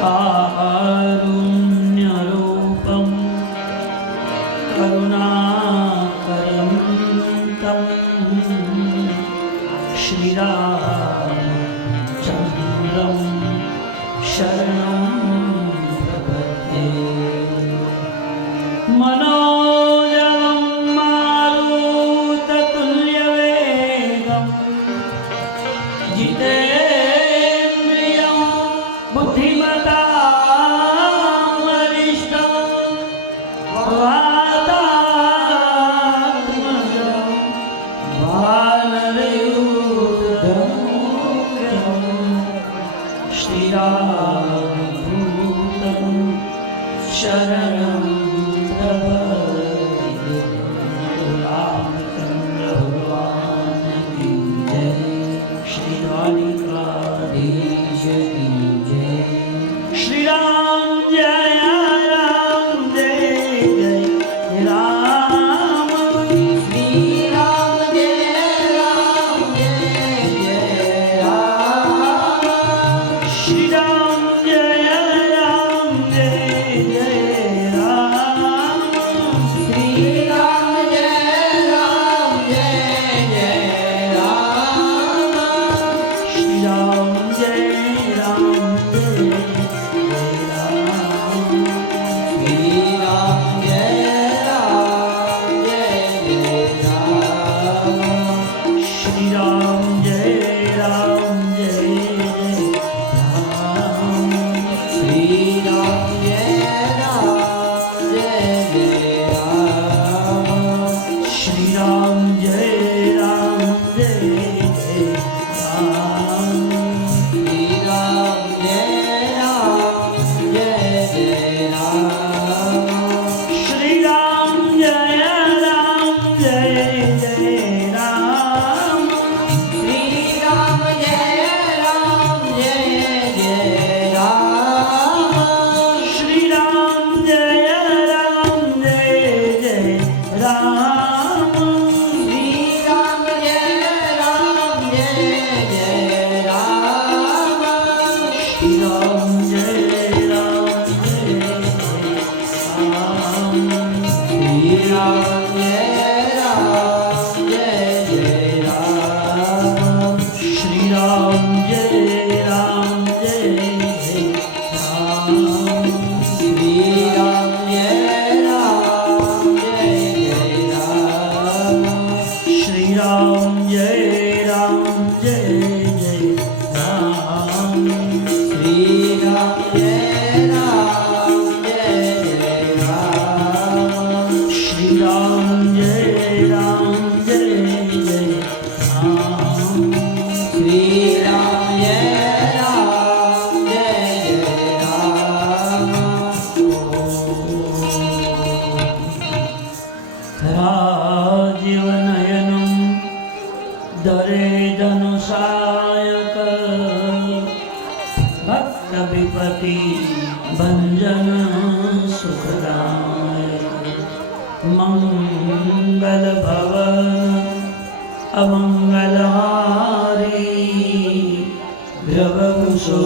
कारुण्यरूपं करुणाकरं तं श्रीरामचन्द्रं शरणं प्रपद्ये। मनोजवं मारुततुल्यवेगं जितेन्द्रियं बुद्धिमतां वरिष्ठं वातात्मजं वानरयूथमुख्यं श्रीरामदूतं शरणं प्रपद्ये। रामचन्द्र भगवान की जय, श्री द्वारिकाधीश की जय। श्री राम जय जय राम, श्री राम जय जय राम, श्री राम जय जय राम, श्री राम जय जय राम, श्री राम जय राजीवनयनं दरेदनुसायक भक्तविपति भञ्जन सुखदायक मंगलभवन अमंगलहारी भवभूषो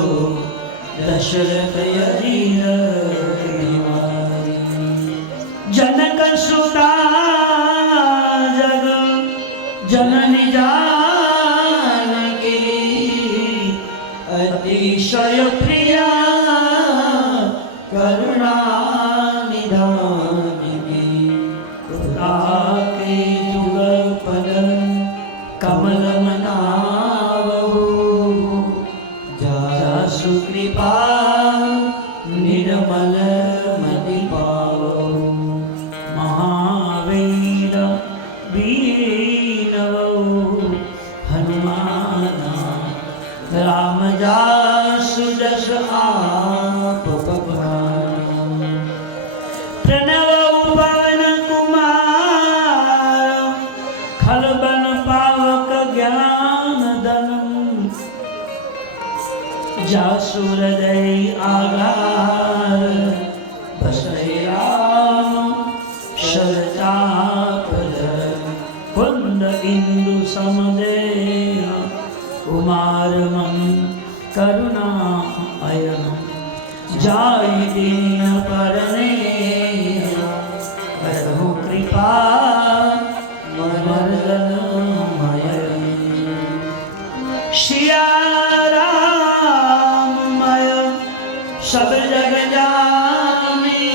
दशरथ यदीर जनक सुता जग जननी जानकी अतिशय प्रिया करुणा निधानिनी के जुग पद कमल मनावहु जासु कृपा निर्मल मति पावहु महावीर वीरवहु हनुमाना राम जासु जस आप बखाना प्रणव पवन कुमार खलबन पावक ज्ञान दनम जासु हृदय आगार बसै राम शरचापद कुंद इंदु समदेह कुमार मन करुणा अयन જાય દીન પરને કરહુ કૃપા મર્દનમય શિયા રામમય સબ જગ જાની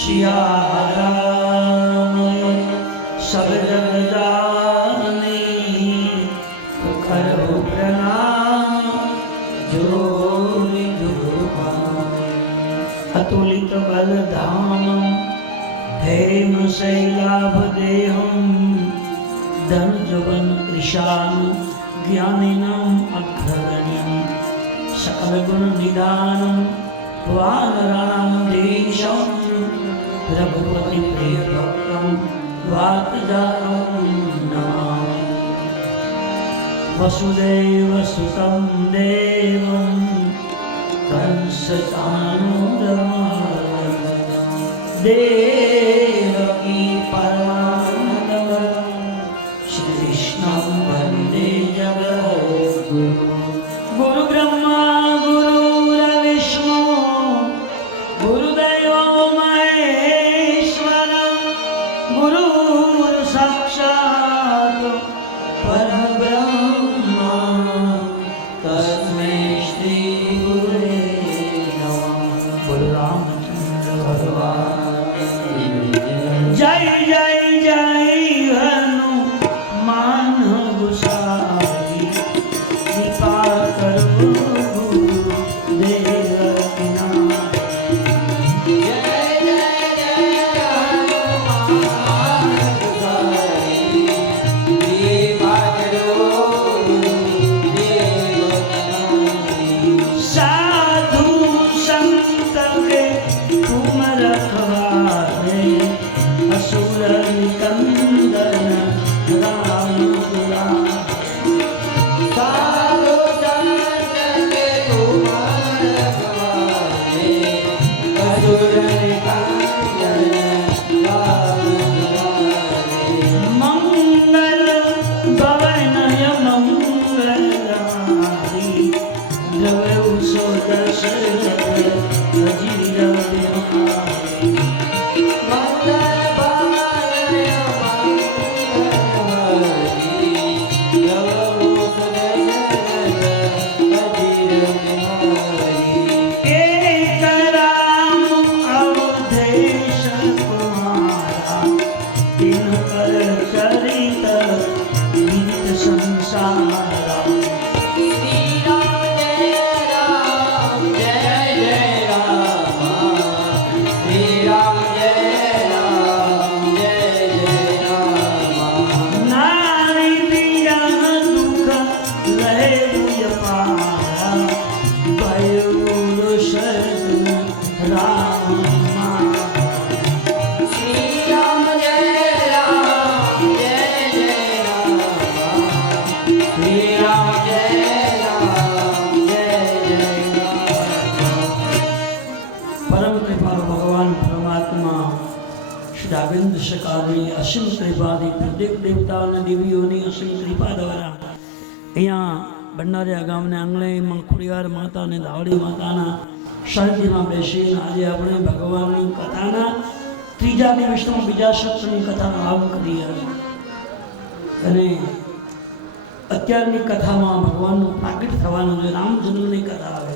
શિયા રામમય સબ જગ જાની કરહુ પ્રણામ જોરી અતુલિત બલધામમ हेम शैलाभदेहं धनुजवन कृशान ज्ञानिनम् अग्रगण्यं सकलगुणनिदानं वानराणां देशं रघुपति प्रियभक्तं वातजातं नमामि वसुदेवसुतं देवं कंसचाणूरमर्दनं देवकी परमानन्दं श्रीकृष्णं वन्दे जगद्गुरुं गुरुब्रह्मा गुरुर्विष्णु गुरुदेवो महेश्वरं गुरुर्साक्षात् परब्रह्म तस्मै श्री गुरुवे नमः। बोलो रामचंद्र भगवान जय जय जय हनुमान गोसाई कृपा करो गुरुदेव की नाम। जय जय जय हनुमान गोसाई कृपा करो गुरुदेव की नाम। साधु संत के तुम रखवारे असुर निकंदन राम दुलारे। साधु संत के तुम रखवारे असुर निकंदन राम दुलारे। मंगल भवन मंगलहारी द्रव्य सो दशरथ अजीर बिहारी। રાઘવેન્દ્ર સકાળની અસીમ કૃપાથી પ્રત્યેક દેવતા અને દેવીઓની અસીમ કૃપા દ્વારા અહીંયા ભંડારિયા ગામને આંગણે ખોડિયાર માતા અને ધાવડી માતાના શાંતિમાં બેસીને આજે આપણે ભગવાનની કથાના ત્રીજા દિવસમાં બીજા સત્રની કથાનો આરંભ કરીએ અને અત્યારની કથામાં ભગવાનનું પ્રાગટ થવાનું જે રામચંદ્રની કથા આવે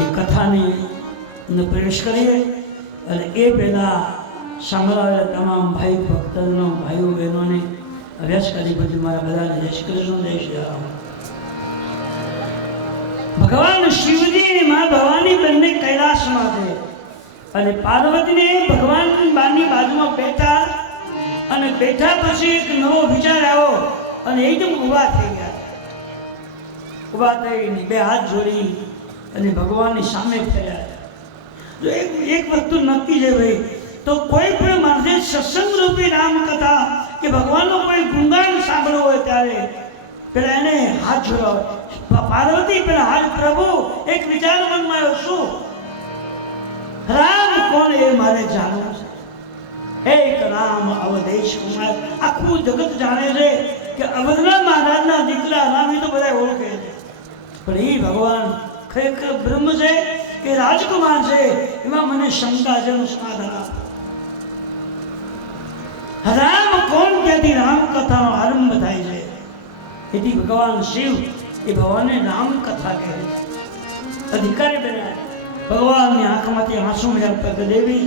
એ કથાને પ્રવેશ કરીએ અને એ પહેલાં સાંભળાવેલા તમામ ભાઈ ભક્તોનો ભાઈઓ બહેનોને અભ્યાસ કરી પછી મારા બધાને જય શ્રી કૃષ્ણ જય શ્રી રામ. ભગવાન શિવજી મા ભવાની બંને કૈલાસમાં છે અને પાર્વતીને ભગવાન બાની બાજુમાં બેઠા અને બેઠા પછી એક નવો વિચાર આવ્યો અને એકદમ ઊભા થઈ ગયા. ઊભા થઈને બે હાથ જોડી અને ભગવાનની સામે થયા. જો એક વસ્તુ નક્કી છે ભાઈ, તો કોઈ પણ માણસે સત્સંગ રૂપી રામકથા કે ભગવાનનો કોઈ ગુણગાન સાંભળવો હોય ત્યારે પેલા એને હાથ જોડાવે. પાર્વતી પેલા હાથ પ્રભુ એક વિચાર મનમાં આવ્યો, શું રામ કોણ એ મારે જાણવું છે. એક રામ અવધેશ કુમાર આખું જગત જાણે છે કે અવધના મહારાજના દીકરા રામ એ તો બધા ઓળખે છે, પણ એ ભગવાન ખરેખર બ્રહ્મ છે કે રાજકુમાર છે, એમાં મને શંકા છે, સમાધાન આપો. રામ કોણ, ત્યાંથી રામ કથાનો આરંભ થાય છે. એથી ભગવાન શિવ એ ભગવાનને રામ કથા કહે છે. અધિકારી બન્યા. ભગવાનની આંખમાંથી આંસુ મળ્યા. કે દેવી,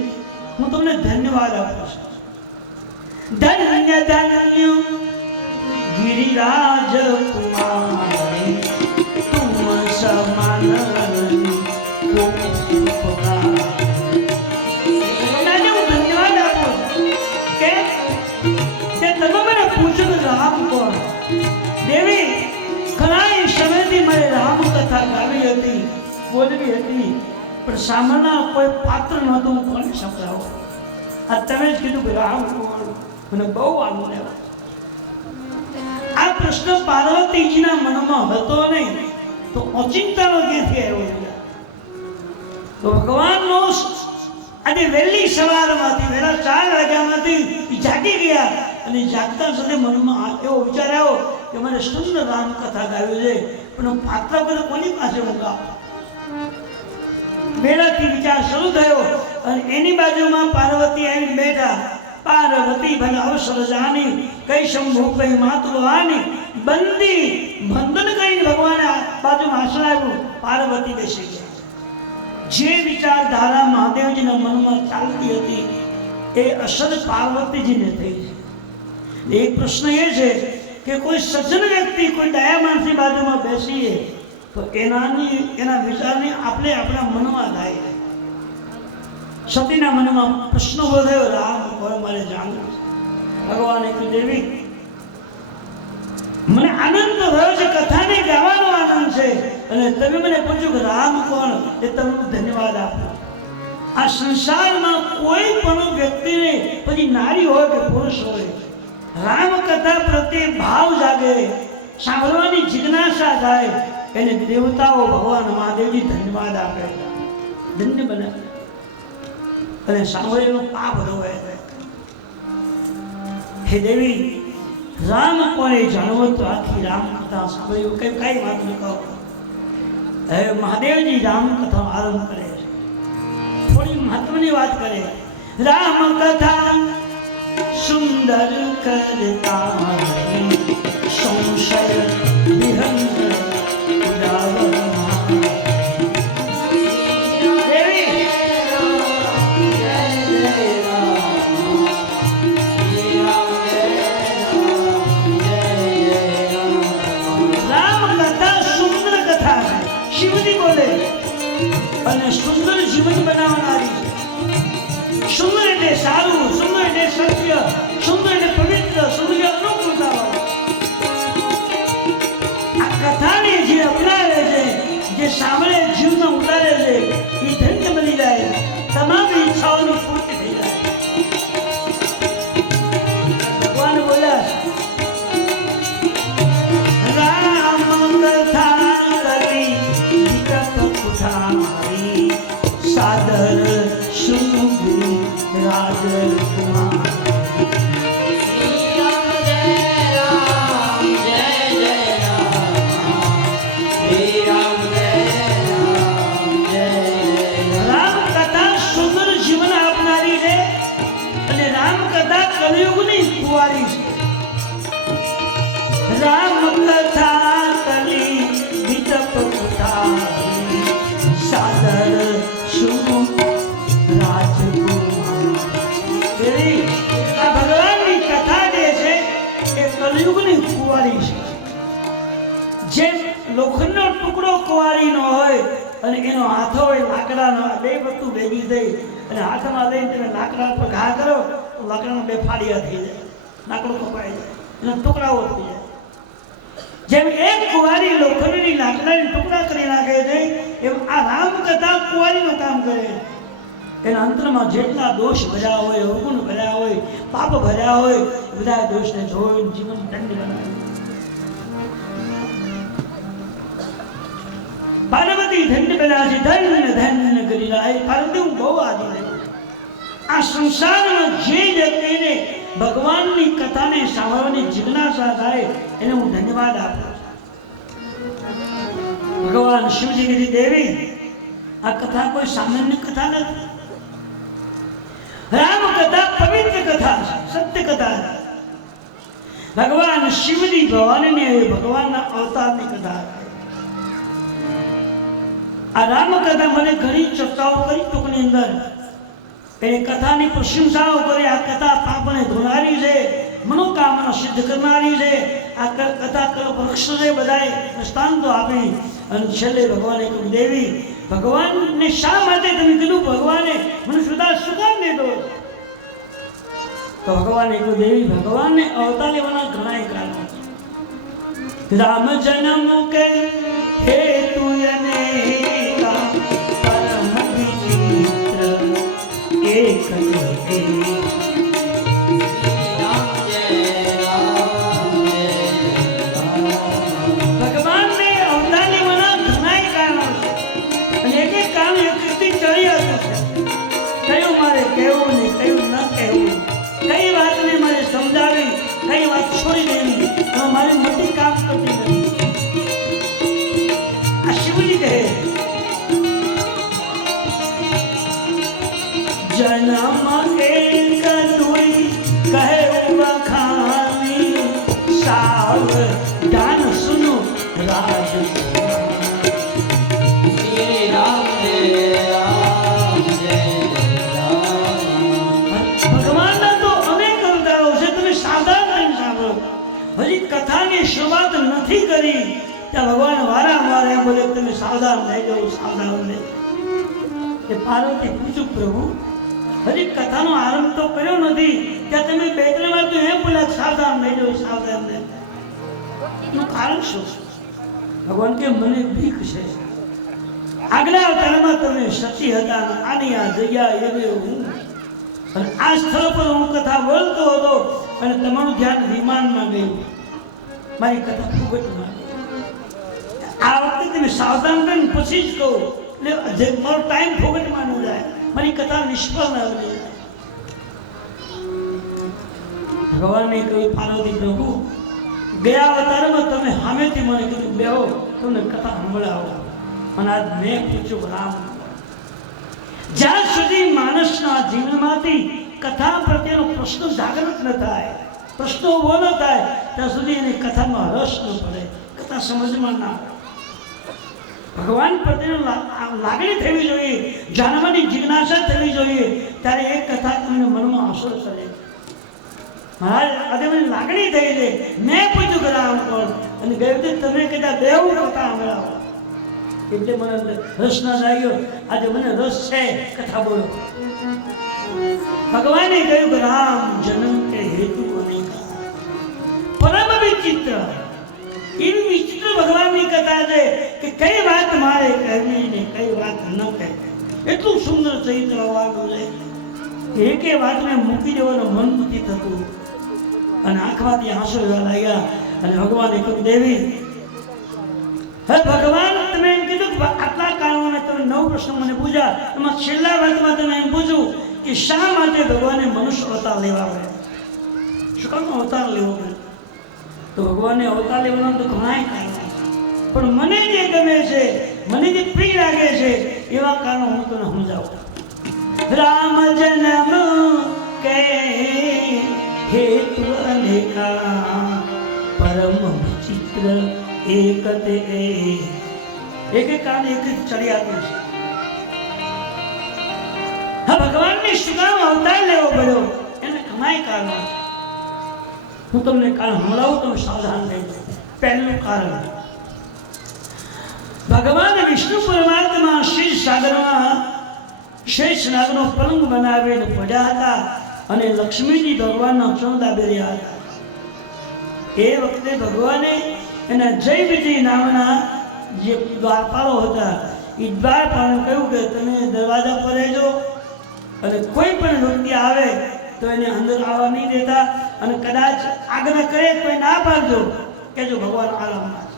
હું તમને ધન્યવાદ આપું છું. ધન્ય ધન્ય गिरिराज कुमारी तुम समान धन्यवाद आपो के તમે મને પૂછ્યું રામ કોણ. દેવી, ઘણા સમયથી મારે રામ કથા ગાવી હતી, બોલવી હતી, પણ સામાન્ય કોઈ પાત્ર નહોતું. હું કોને સંભળાવો? આ તમે જ કીધું કે રામ કોણ. મને બહુ આનંદ આવ્યો. આ પ્રશ્ન પાર્વતીજીના મનમાં હતો નહીં તો ઓચિંતાનો ક્યાંથી આવ્યો? તો ભગવાનનો આજે વહેલી સવારમાંથી વહેલા 4 વાગ્યામાંથી જાગી ગયા અને જાગતા સાથે મનમાં એવો વિચાર આવ્યો કે મને સુંદર રામ કથા ગાવી છે, પણ પાત્ર કોઈ કોની પાસે મૂકા? વહેલાથી વિચાર શરૂ થયો અને એની બાજુમાં પાર્વતી આવીને બેઠા. पार्वती भन अवसर जानी कई शंभु कई मातृवानी बंदी बंधन कई भगवान बाजू में आसन आव्યું. पार्वती बेसी गया. जे विचारधारा महादेवजीના મનમાં ચાલતી હતી એ અસર પાર્વતીજીને થઈ છે. એક પ્રશ્ન એ છે કે કોઈ સજ્જન વ્યક્તિ કોઈ દયા માણસની બાજુમાં બેસીએ તો એના વિચારની આપણે આપણા મનમાં થાય. સતીના મનમાં પ્રશ્ન ઉભો થયો, રામ કોણ મારે જાણવું. ભગવાને કહ્યું, દેવી, મને આનંદ થયો છે, કથાને ગાવાનો આનંદ છે, અને તમે મને પૂછ્યું કે રામ કોણ, એ તમને ધન્યવાદ આપો. આ સંસારમાં કોઈ પણ વ્યક્તિને, પછી નારી હોય કે પુરુષ હોય, રામ કથા પ્રત્યે ભાવ જાગે, સાંભળવાની જિજ્ઞાસા થાય, એને દેવતાઓ ભગવાન મહાદેવજી ધન્યવાદ આપે, ધન્ય બનાવે અને સાંભળેલું પાપ ધોવાય છે. હે દેવી, રામ કોને જાણવો તો આખી રામ કથા સાંભળ્યું કઈ વાત ન કહો. હવે મહાદેવજી રામ કથા આરંભ કરે છે. થોડી મહત્વની વાત કરે. રામ કથા સુંદર કરતા સંશય વિહંગ ઉડાવર. અને સુંદર જીવન બનાવનારી છે. સુંદર એટલે સારું, સુંદર એટલે સત્ય, સુંદર એટલે પવિત્ર, સુંદર અનુકૂળતા. આ કથાને જે અપનાવે છે, જે સાંભળે જીવનમાં ઉતારે છે, એ ધન્ય બની જાય, તમામ ઈચ્છાઓની પૂર્તિ થઈ જાય. ભગવાન બોલ્યા, રામ કથા કરી सादर सुनुगी राजकुमार. श्री राम जय राम जय जय राम, श्री राम जय राम जय जय राम. कथा सुंदर जीवन આપનારી છે અને રામ કથા કલિયુગની કુંવારી છે. રામ કથા કલી વિતપ કથા સાદર ભગવાનની કથા જે છે એ કલિયુગની કુંવારી છે. જેમ લોખંડનો ટુકડો કુંવારીનો હોય અને એનો હાથો હોય લાકડાનો, બે વસ્તુ ભેગી થઈ અને હાથમાં લઈને તમે લાકડા પર ઘા કરો તો લાકડાના 2 ફાડિયા થઈ જાય, લાકડું કપાઈ જાય, એના ટુકડાઓ થઈ જાય. જેમ એક કુંવારી લોખંડની લાકડાની ટુકડા કરી નાખે છે, એમ આ રામ કથા કુંવારીનું કામ કરે. એના અંતરમાં જેટલા દોષ ભર્યા હોય, અવગુણ ભર્યા હોય, પાપ ભર્યા હોય, બધા દોષને જોઈને જીવન દંડ બનાવે. પાર્વતી ધન્ય બન્યા છે. ધન્ય ધન્ય કરી પાર્વતી હું બહુ આદિ રહ્યો. આ સંસારમાં જે વ્યક્તિને ભગવાનની કથાને સાંભળવાની જિજ્ઞાસા થાય એને હું ધન્યવાદ આપું છું. ભગવાન શિવજી કીધી દેવી આ કથા કોઈ સામાન્ય કથા નથી, રામ કથા પવિત્ર કથા છે, સત્ય કથા છે. ભગવાન શિવજી ભવાનીને ભગવાનના અવતારની કથા છે. આ રામ કથા મને ઘણી ચર્ચાઓ કરી ટૂંકની અંદર, એની કથાની પ્રશંસાઓ કરી. આ કથા પાપને ધોનારી છે, મનોકામના સિદ્ધ કરનારી છે. આ કથા કલ્પ વૃક્ષ છે, બધાએ દૃષ્ટાંતો આપી. અને છેલ્લે ભગવાને કહ્યું દેવી ભગવાનને શા માટે તમે કીધું, ભગવાને મને સુધા શું કામ દીધો? તો ભગવાને કહ્યું દેવી ભગવાનને અવતાર લેવાના ઘણા કારણો છે. રામ જન્મ કે હેતુ અનેકા પરમ વિચિત્ર એક ભગવાનને અવતાર લેવાના ઘણા કારણો છે. અને એક એક કામ એક ચડ્યા છે. કયું મારે કહેવું ને કયું ન કહેવું, કઈ વાતને મારે સમજાવી, કઈ વાત છોડી દેવી, મારે મોટી કામ કરતી નથી. આ શિવજી કહે જન્મ એક દુઈ કહે વખાની, સાવધાન સુનો રાજ. હજી કથાની શરૂઆત નથી કરી ત્યાં ભગવાન વારંવાર એમ બોલે તમે સાવધાન થઈ જાઓ, સાવધાન થઈ. એ પાર્વતી પૂછું પ્રભુ હજી કથાનો આરંભ તો કર્યો નથી ત્યાં તમે બે ત્રણ વાર તો એમ બોલ્યા સાવધાન થઈ જાઓ, સાવધાન થઈ. એનું કારણ શું? ભગવાન કે મને બીક છે. આગલા અવતારમાં તમે સતી હતા, આની આ જગ્યા એને હું, અને આ સ્થળ પર હું કથા બોલતો હતો અને તમારું ધ્યાન વિમાનમાં ગયું, મારી કથા ફુગટમાં ગઈ. આ વખતે તમે સાવધાન કરીને પછી જ કહો એટલે મારો ટાઈમ ફુગટમાં ન જાય, મારી કથા નિષ્ફળ ન જાય. ભગવાનને કહ્યું પાર્વતી પ્રભુ ગયા અવતારમાં તમે સામેથી મને કીધું બેહો તમને કથા સંભળાવો, અને આજ મેં પૂછ્યું રામ. જ્યાં સુધી માણસના જીવનમાંથી કથા પ્રત્યેનો પ્રશ્ન જાગૃત ન થાય, પ્રશ્નો ઉભો ન થાય ત્યાં સુધી એને કથામાં રસ ન પડે, કથા સમજમાં ના આવે. ભગવાન પ્રત્યેનો લાગણી થવી જોઈએ, જાણવાની જિજ્ઞાસા થવી જોઈએ, ત્યારે એ કથા તમને મનમાં અસર કરે. મહારાજ આજે મને લાગણી થઈ છે, મેં પૂછ્યું કે રામ કોણ, અને ગઈ વખતે તમે કહેતા બેવું કથા સંભળાવો એટલે મને રસ ના લાગ્યો. આજે મને રસ છે, કથા બોલો. ભગવાને કહ્યું કે રામ જન્મ કે હેતુ અનેકા પરમ વિચિત્ર. એવી વિચિત્ર ભગવાનની કથા છે કે કઈ વાત મારે કહેવી ને કઈ વાત ન કહેવી. એટલું સુંદર ચરિત્ર હોવાનું છે કે એક વાતને મૂકી દેવાનું મન નથી થતું, અને આંખમાંથી આંસુ એવા લાગ્યા. અને ભગવાને કહ્યું દેવી હે ભગવાન તમે એમ કીધું કે આટલા કારણોને તમે 9 પ્રશ્નો મને પૂછ્યા, એમાં છેલ્લા વાતમાં તમે એમ પૂછ્યું કે શા માટે ભગવાને મનુષ્ય અવતાર લેવા પડે, શું કામ અવતાર લેવો પડે? તો ભગવાને અવતાર લેવાના તો ઘણા કારણો, પણ મને જે ગમે છે, મને જે પ્રિય લાગે છે એવા કારણો હું તને સમજાવું. રામ જન્મ કે હેતુ અનેકા પરમ વિચિત્ર એક તે એક કામ એક ચડિયાતું છે. હા ભગવાનને શું કામ અવતાર લેવો પડ્યો એને ઘણા કારણો છે. હું તમને કારણ સંભળાવું, તમે સાવધાન રહેજો. પહેલું કારણ ભગવાન વિષ્ણુ પરમાત્મા ક્ષીર સાગરમાં શેષ નાગનો પલંગ બનાવીને પડ્યા હતા અને લક્ષ્મીજી ભગવાનના ચરણ દાબી રહ્યા હતા. એ વખતે ભગવાને એના જય વિજય નામના જે દ્વારપાળો હતા એ દ્વારપાળને કહ્યું કે તમે દરવાજા પર રહેજો, અને કોઈ પણ વ્યક્તિ આવે તો એને અંદર આવવા નહીં દેતા, અને કદાચ આજ્ઞા કરે તો ના પાડજો કે જો ભગવાન આરામમાં છે.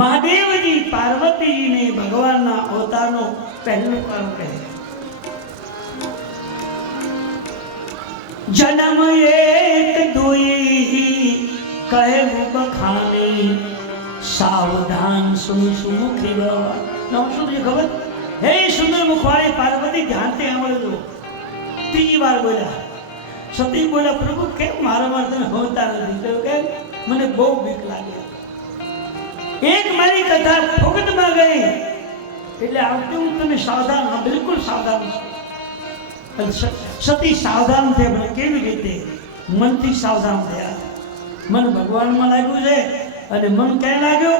મહાદેવજી પાર્વતીજીને ભગવાનના અવતારનો પહેલું કારણ કહે. જન્મ એક દુઈ કહે બખાની, सावधान सुन सुमुखी बाबा नाम सुन ये खबर हे सुंदर मुखवाले पार्वती ध्यान से आमल दो तीजी बार बोला सती बोला प्रभु के मारा मारते होता नहीं तो के मने बहुत बीक लागे एक मारी कथा फोकट में गई એટલે આવતે હું તમે સાવધાન હા બિલકુલ સાવધાન સતી સાવધાન થયા પણ કેવી રીતે મનથી સાવધાન થયા મન ભગવાનમાં લાગ્યું છે અને મન ક્યાં લાગ્યો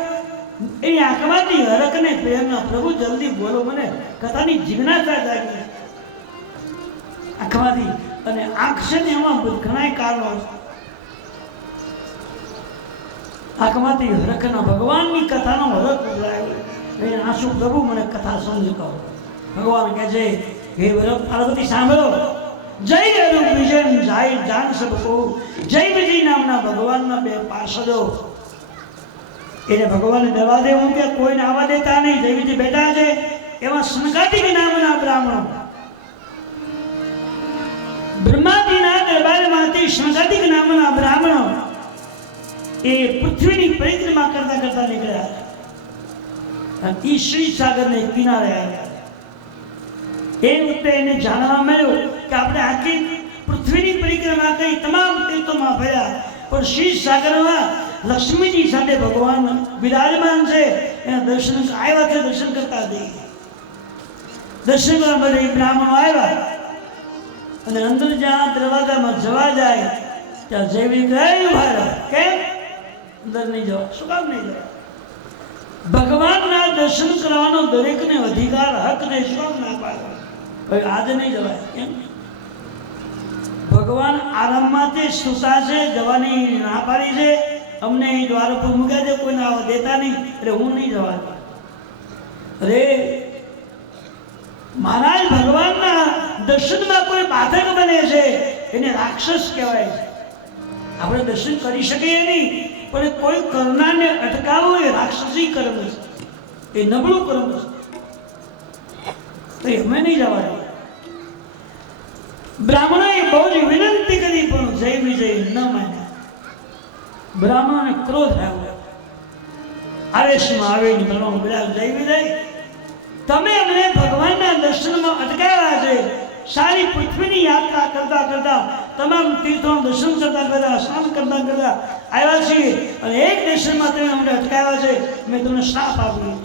એની આંખમાંથી હરકને પ્રેમના પ્રભુ જલ્દી બોલો મને કથાની જિજ્ઞાસા જાગી આંખમાંથી અને આંખ છે ને એમાં ઘણા કારણો આંખમાંથી હરકના ભગવાનની કથાનો હરક ઉભરાયો आंसू प्रभु मैंने कथा समझ कहो भगवान कहे हे पार्वती सांभो जय रूप विजन जय जान सबको जय विजय नामना भगवान ना बे पार्षदो એને ભગવાન દવા દેવું કે કોઈને આવવા દેતા નહીં જય વિજય બેઠા છે એવા સંગાતિક નામના બ્રાહ્મણો બ્રહ્માજીના દરબારમાંથી સંગાતિક નામના બ્રાહ્મણો એ પૃથ્વીની પરિક્રમા કરતા કરતા નીકળ્યા અને શ્રી સાગર ને કિનારે આવ્યા એ વખતે એને જાણવા મળ્યું કે આપણે આખી પૃથ્વીની પરિક્રમા કરી તમામ તીર્થોમાં ફર્યા પણ શ્રી સાગરમાં લક્ષ્મીજી સાથે ભગવાન વિરાજમાન છે એના દર્શન આવ્યા છે દર્શન કરતા હતી દર્શન કરવા માટે બ્રાહ્મણો આવ્યા અને અંદર જ્યાં દરવાજામાં જવા જાય ત્યાં જયવી ગયું ભાઈ કેમ અંદર નહીં જવા શું કામ નહીં જવા ભગવાનના દર્શન કરવાનો દરેકને અધિકાર હક ને શું ના પાડે ભાઈ આજે નહીં જવાય કેમ ભગવાન આરામમાંથી સુતા છે જવાની ના પાડી છે અમને એ દ્વાર પર મૂક્યા છે કોઈને આવવા દેતા નહીં એટલે હું નહીં જવાનો અરે મહારાજ ભગવાનના દર્શનમાં કોઈ બાધક બને છે એને રાક્ષસ કહેવાય છે આપણે દર્શન કરી શકીએ નહીં પણ કોઈ કરનારને અટકાવવું એ રાક્ષસી કર્મ છે એ નબળું કર્મ છે અમે નહીં જવા દે બ્રાહ્મણોએ બહુ જ વિનંતી કરી પણ જય વિજય ન માન્યા બ્રાહ્મણોને ક્રોધ આવ્યો આવેશમાં આવીને બ્રાહ્મણ બોલ્યા જય વિજય તમે અમને ભગવાનના દર્શનમાં અટકાવ્યા છે સારી પૃથ્વીની યાત્રા કરતા કરતા તમામ તીર્થોનું દર્શન કરતા કરતા સ્નાન કરતા કરતા આવ્યા છીએ અને એક દર્શનમાં તમે અમને અટકાવ્યા છે મેં તમને શ્રાપ આપ્યો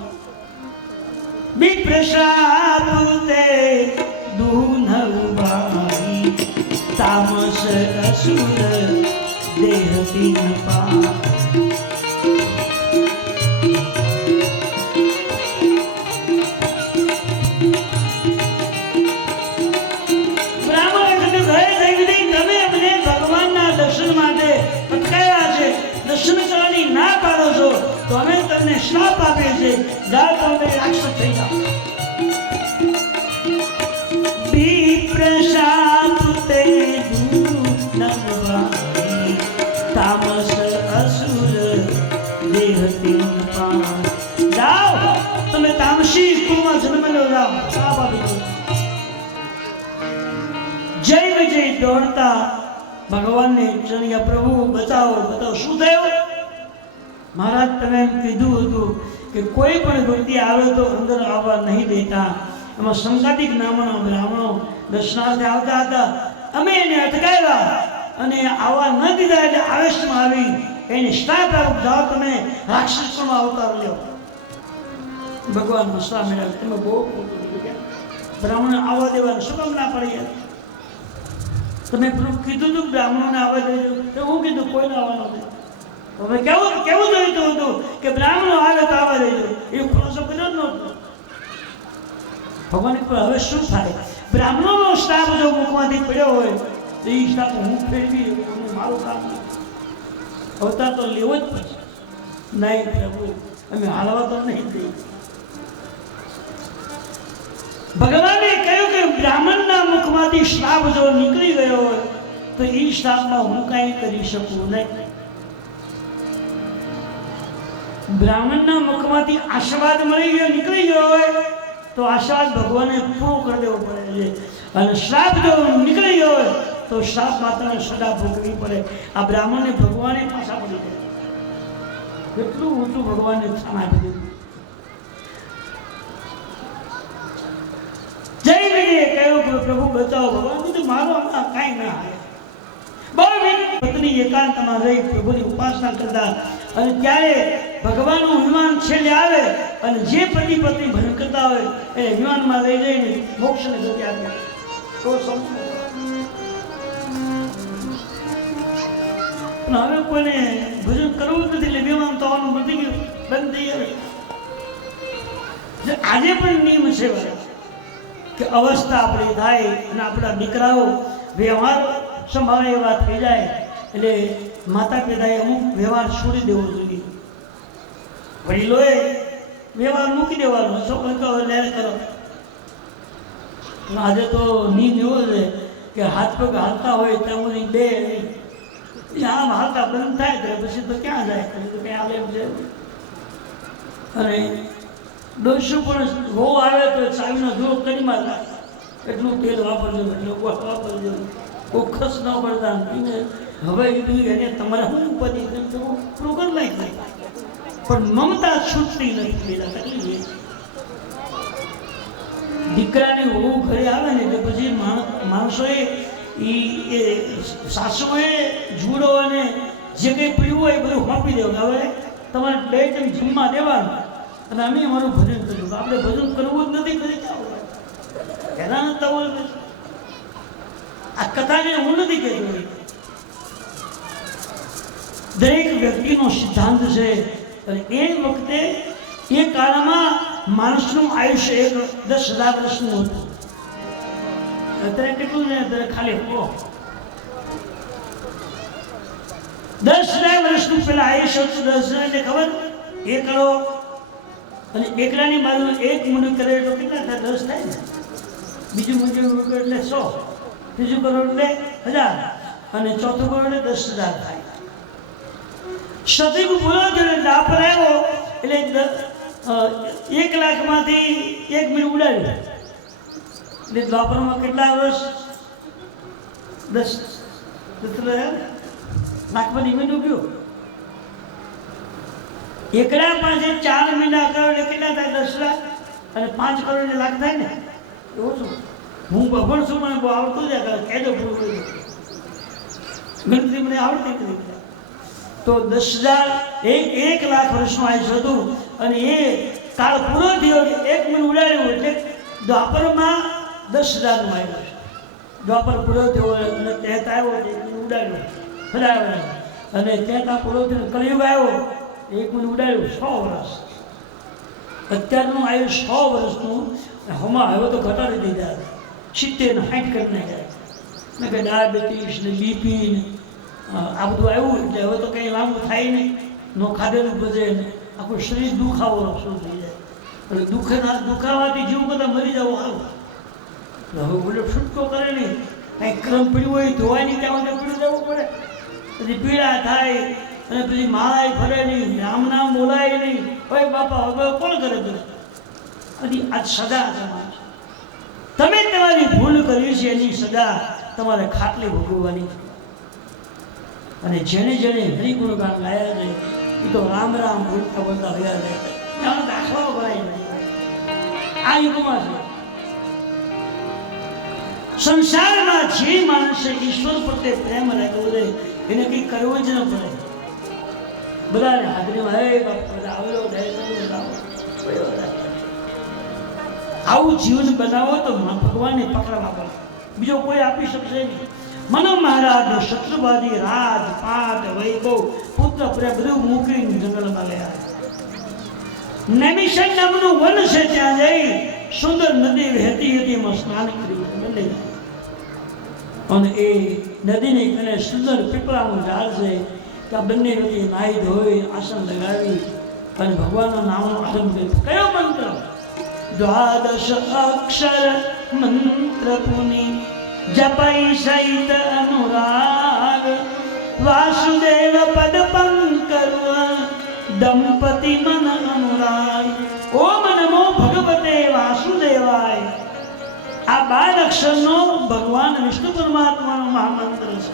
વિપ્રશાપુતે દુનવભાઈ તામસ અસુર દેહતીન પા દર્શન કરવાની ના પાડો છો તો અમે તમને શ્રાપ આપીએ છીએ જાઓ તમે રાક્ષસ થઈ જાઓ વિપ્રશાપ તે દુનવભાઈ તામસ અસુર દેહતીન પા જાઓ તમે તામસી કુળમાં જન્મ લો જાઓ શ્રાપ આપી દો જય વિજય દોડતા ભગવાનને જણ્યા પ્રભુ બતાવો બતાવો શું થયું મહારાજ તમે એમ કીધું હતું કે કોઈ પણ વ્યક્તિ આવે તો અંદર આવવા નહીં દેતા એમાં સંગાતિક નામના બ્રાહ્મણો દર્શનાર્થે આવતા હતા અમે એને અટકાવ્યા અને આવવા ન દીધા એટલે આવેશમાં આવી એને શ્રાપ આપ્યો જાઓ તમે રાક્ષસમાં અવતાર લ્યો ભગવાન હસવા મળ્યા તમે બહુ બ્રાહ્મણ આવવા દેવાનું શું કામ ના પડી તમે કીધું હતું બ્રાહ્મણોને આવવા દેજો તો હું કીધું કોઈને આવવાનું નથી હવે કેવું જોઈતું હતું કે બ્રાહ્મણો આવે તો આવવા દેજો એ ખુલાસો કર્યો જ નહોતો ભગવાન પર હવે શું થાય બ્રાહ્મણોનો શ્રાપ જો મુખમાંથી પડ્યો હોય તો એ શ્રાપ હું ફેરવી મારું કામ અવતાર તો લેવો જ પડશે નહીં પ્રભુ અમે હાલવા તો નહીં દઈએ ભગવાને કહ્યું કે બ્રાહ્મણના મુખમાંથી શ્રાપ જો નીકળી ગયો હોય તો એ શ્રાપમાં હું કાંઈ કરી શકું નહીં બ્રાહ્મણના મુખમાંથી આશીર્વાદ મળી ગયો નીકળી ગયો હોય તો આશીર્વાદ ભગવાને પૂરો કરી દેવો પડે છે અને શ્રાપ જો નીકળી ગયો હોય તો શ્રાપ માતાને સજા ભોગવવી પડે આ બ્રાહ્મણને ભગવાને પાછા પડી જાય કેટલું ઊંચું ભગવાનને સ્થાન આપી દીધું. જઈને કહ્યું કે પ્રભુ બચાવો. ભગવાન કીધું મારો હમણાં કાંઈ ના આવે. બહુ પત્ની એકાંતમાં રહી પ્રભુની ઉપાસના કરતા, અને ત્યારે ભગવાનનું વિમાન છેલ્લે આવે અને જે પતિ પત્ની ભજન કરતા હોય એ વિમાનમાં લઈ જઈને મોક્ષને ગતિ આપે. તો પણ હવે કોઈને ભજન કરવું જ નથી એટલે વિમાન તો આવવાનું બધી ગયું, બંધ થઈ ગયું. આજે પણ નિયમ છે કે અવસ્થા આપણી થાય અને આપણા દીકરાઓ વ્યવહાર સંભાળે એ વાત થઈ જાય એટલે માતા પિતાએ અમુક વ્યવહાર છોડી દેવો જોઈએ. વડીલોએ વ્યવહાર મૂકી દેવાનો, છોકરો લે કરો. આજે તો નિયમ એવો છે કે હાથ પગ હાલતા હોય ત્યાં સુધી બે આમ હાલતા બંધ થાય તો પછી તો ક્યાં જાય, પછી તો ક્યાં આવે છે. અને ડોસું પણ બહુ આવે તો ચાવીનો જોર કરીમાં થાય એટલું તેલ વાપરજો, એટલું વાપરજો, કોઈ ખસ ન પડતા. હવે એ બધું એને તમારા હું ઉપાધિ પ્રોગ્રામ લાગી પણ મમતા છૂટતી નથી. પેલા કેટલી દીકરાની વહુ ઘરે આવે ને એટલે પછી માણસોએ એ સાસુએ જુડો અને જે કંઈ પીવું હોય એ બધું વાપી દેવું. હવે તમારે 2 ટાઈમ જમવા દેવાનું અને અમે અમારું ભજન કર્યું. આપણે ભજન કરવું જ નથી, કરી હેરાન થવું. આ કથાને હું નથી કહેતો, દરેક વ્યક્તિનો સિદ્ધાંત છે. અને એ વખતે એ કાળમાં માણસનું આયુષ્ય 10,000 વર્ષનું હતું. અત્યારે કેટલું ને અત્યારે ખાલી 10,000 વર્ષનું પેલા આયુષ્ય હતું. 10,000 એટલે ખબર, 1 કરોડ અને એકલાની બાજુ 1 મુંડ કરે તો કેટલા થાય? 10 થાય ને. બીજું મુંડ એટલે 100, ત્રીજું કરોડ એટલે 1000 અને ચોથું કરોડ એટલે 10,000 થાય. સતયુગ પૂરો થયો એટલે ડાપર આવ્યો એટલે 1 લાખમાંથી 1 મિનિટ ઉડાડ્યું એટલે દ્વાપરમાં કેટલા વર્ષ? 10 લાખમાંથી મિનિટ ગયો. એકડા પાસે 4 મહિના કરો એટલે કેટલા થાય? 10 લાખ અને 5 કરોડ એટલે લાખ થાય ને. એવું શું હું બફર છું, મને બહુ આવડતું જાય કહેજો પૂરું ગણતરી મને આવડતી નથી. તો 10,000 1 લાખ વર્ષનું આયુષ્ય હતું અને એ કાળ પૂરો થયો 1 મિનિટ ઉડાડ્યું એટલે દ્વાપરમાં 10,000નું આયુષ્ય. દ્વાપર પૂરો થયો અને તેત આવ્યો 1 મિનિટ ઉડાડ્યું ફરાવ્યો અને તેતા પૂરો થયો કળિયુગ આવ્યો 1 મિનિટ ઉડાડ્યું 100 વર્ષ. અત્યારનું આયુષ્ય 100 વર્ષનું હમણાં હવે તો ઘટાડી દીધા 70 ને 60 કરી નાખ્યા. ને કે ડાયાબિટીસ ને બીપી ને આ બધું આવ્યું એટલે હવે તો કંઈ લાંબુ થાય નહીં. નો ખાધેલું બધે આખું શરીર દુખાવો શરૂ થઈ જાય. એટલે દુખાવાથી જીવ બધા મરી જવો આવું. હવે બોલે છૂટકો કરે નહીં, કંઈ ક્રમ પીડ્યું હોય ધોવાની ત્યાં માટે પીડું જવું પડે. પછી પીડા થાય અને પછી માળાય ફરે નહીં, રામ નામ બોલાય નહીં. ભાઈ બાપા હવે કોણ કરે છે? હજી આ સજા છે. તમે તમારી ભૂલ કરી છે એની સજા તમારે ખાટલી ભોગવવાની છે. અને જેને જેને હરિગુણગાન ગાયા છે એ તો રામ રામ બોલતા બોલતા ગયા છે. એનો દાખલો ભરાય નહીં. આ યુગમાં છે. સંસારમાં જે માણસે ઈશ્વર પ્રત્યે પ્રેમ રાખ્યો છે એને કંઈ કરવું જ ન પડે. બધાને હાજરીમાં હે બાપા આવેલો આવું જીવન બનાવો તો ભગવાનને પકડવા પડે, બીજો કોઈ આપી શકશે નહીં. મનો મહારાજ શત્રુબાજી રાજ પાટ વૈભવ પુત્ર પ્રેમ બધું મૂકીને જંગલમાં ગયા. નૈમિષારણ્ય નામનું વન છે, ત્યાં જઈ સુંદર નદી વહેતી હતી એમાં સ્નાન કર્યું બંને. અને એ નદીની કને સુંદર પીપળાનું ઝાડ છે ત્યાં બંને વચ્ચે નાહી ધોઈ આસન લગાવી અને ભગવાનના નામનો આરંભ કર્યો. કયો મંત્ર? દ્વાદશ અક્ષર મંત્ર પુની જપઈ સહિત અનુરાગ વાસુદેવ પદ પંકર્વ દંપતિ મન અનુરાગ. ઓમ નમો ભગવતે વાસુદેવાય. આ 12 અક્ષરનો ભગવાન વિષ્ણુ પરમાત્માનો મહામંત્ર છે.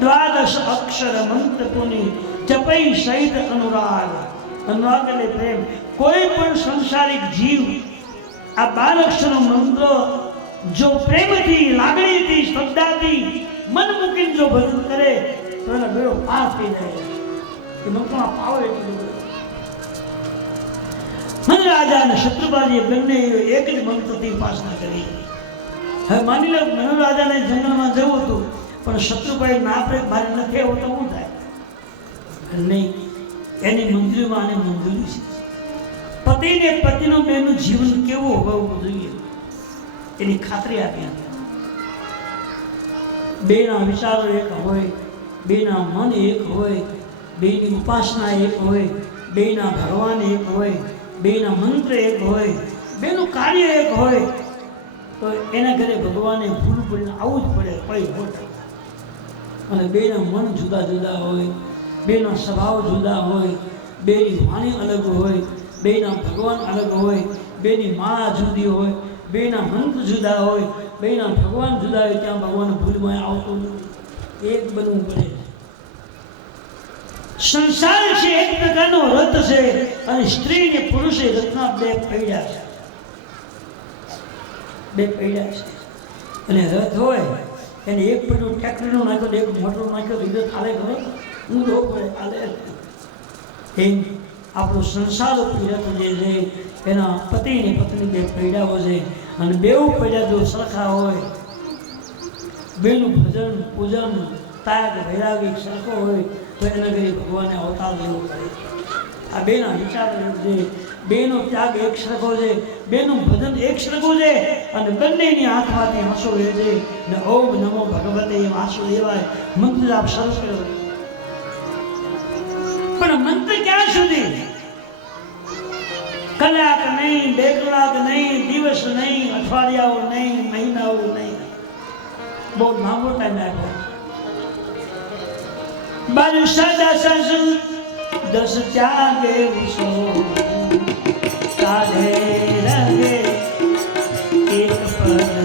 દ્વાદશ અક્ષર મંત્ર પુની ચપઈ સહિત અનુરાગ. અનુરાગ એટલે પ્રેમ. કોઈ પણ સંસારિક જીવ આ 12 અક્ષરનો મંત્ર જો પ્રેમથી, લાગણીથી, શ્રદ્ધાથી મન મૂકીને જો ભજન કરે તો એનો બેડો પાર થઈ જાય. એ મંત્રમાં પાવર એટલી બધો. મનરાજા અને શત્રુપાલજી બંને એક જ મંત્રથી ઉપાસના કરી. હવે માની લો મનરાજાને જંગલમાં જવું હતું, પણ શત્રુપાલ ના આપણે મારે નથી આવું તો શું થાય? નહીં, એની મંજૂરીમાં આને મંજૂરી છે. પતિને પતિનું બેનું જીવન કેવું હોવું જોઈએ એની ખાતરી આપી. બેના વિચારો એક હોય, બેના મન એક હોય, બેની ઉપાસના એક હોય, બેના ભગવાન એક હોય, બેના મંત્ર એક હોય, બેનું કાર્ય એક હોય, તો એના ઘરે ભગવાને ભૂલ પડીને આવવું જ પડે. કોઈ હોત અને બેના મન જુદા જુદા હોય, બેનો સ્વભાવ જુદા હોય, બેની વાણી અલગ હોય, બેના ભગવાન અલગ હોય, બેની માળા જુદી હોય, બેના મંત્ર જુદા હોય, બેના ભગવાન જુદા હોય, ત્યાં ભગવાન ભૂલમાં આવતું નથી. એક બનવું પડે. સંસાર છે એક પ્રકારનો રથ છે, અને સ્ત્રી ને પુરુષે રથના બે પૈડા છે. બે પૈડા છે. અને રથ હોય એને એક પૈડું ટ્રેક્ટરનું નાખ્યો, એક મોટર નાખ્યો, લીધો ચાલે ખરો? હું તો પડે ચાલે. એમ આપણો સંસાર રૂપી રથ જે છે એના પતિ ને પત્ની બે પૈડાઓ છે, અને બેઉ પૈડા જો સરખા હોય, બેનું ભજન પૂજન ત્યાગ વૈરાગી સરખો હોય તો એના ઘરે ભગવાને અવતાર લેવો પડે. આ બેના વિચાર છે, બેનો ત્યાગ એક સરખો છે, બેનું ભજન એક સરખું છે, અને બંનેની આંખમાંથી આંસુ વહે છે. ને ઓમ નમો ભગવતે એમ આંસુ લેવાય. મંત્ર આપ સરસ કર્યો, પણ મંત્ર ક્યાં સુધી? કલાક નહીં, 2 કલાક નહીં, દિવસ નહીં, અઠવાડિયાઓ નહીં, મહિનાઓ નહીં, બહુ લાંબો ટાઈમ આપ્યો. બાજુ સાદા સાસુ 10 ત્યાગે ઉસો કાઢે રંગે એક પદ.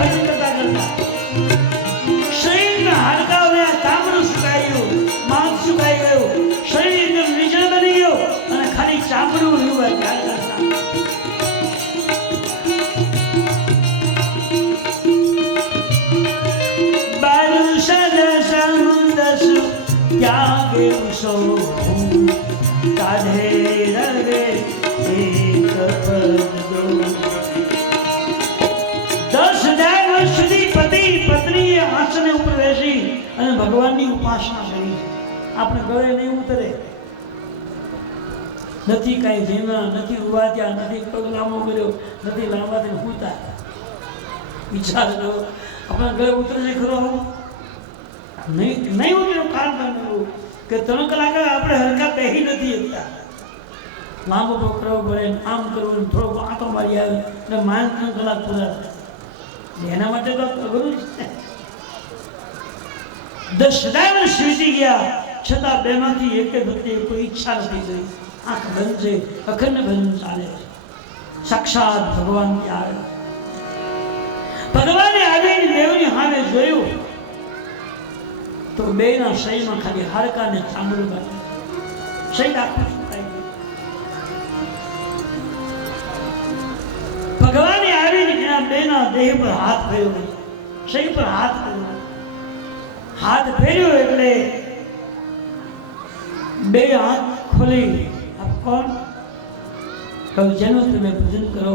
ભજન કરતા કરતા શરીરના હાડકાઓને ચામડું સુકાયું, માંસ સુકાઈ ગયું, શરીર નિર્જળ બની ગયું, અને ખાલી ચામડું રહ્યું. બાજુ સદા સમુદસુ ત્યાગે ઉસો કાઢે રવે એક પદ દો. 10,000 વર્ષ સુધી પતિ પત્નીએ આસને ઉપર બેસી અને ભગવાનની ઉપાસના કરી. આપણે ગળે નહીં ઉતરે, નથી કાંઈ જેમાં, નથી ઉવાચ્યા, નથી પગ લાંબો કર્યો, નથી લાંબાથી સૂતા. વિચાર કરો, આપણા ગળે ઉતરે છે ખરો? નહીં ઉતર્યું. કારણ કે 3 કલાક આપણે હરખા બેસી નથી શકતા. લાંબો પકડવો પડે, આમ કરવું, થોડો આંટો મારી આવે ને માન 3 કલાક પૂરા થાય. એના માટે તો અઘરું જ છે. 10,000 વર્ષ વીતી ગયા છતાં બેમાંથી એક વ્યક્તિ કોઈ ઈચ્છા નથી થઈ. આંખ બંધ છે, અખંડ ભજન ચાલે છે. સાક્ષાત ભગવાન આવે. ભગવાને આવીને દેવની સામે જોયું તો બેના શરીરમાં ખાલી હાડકા ને ચામડું બાકી. શરીર આખું સુકાઈ ગયું. ભગવાને આવીને એના બેના દેહ પર હાથ ફેર્યો, શરીર પર હાથ ફેર્યો. હાથ ફેર્યો એટલે બે હાથ ખોલી. આપ કોણ? કહ્યું જેનું તમે ભજન કરો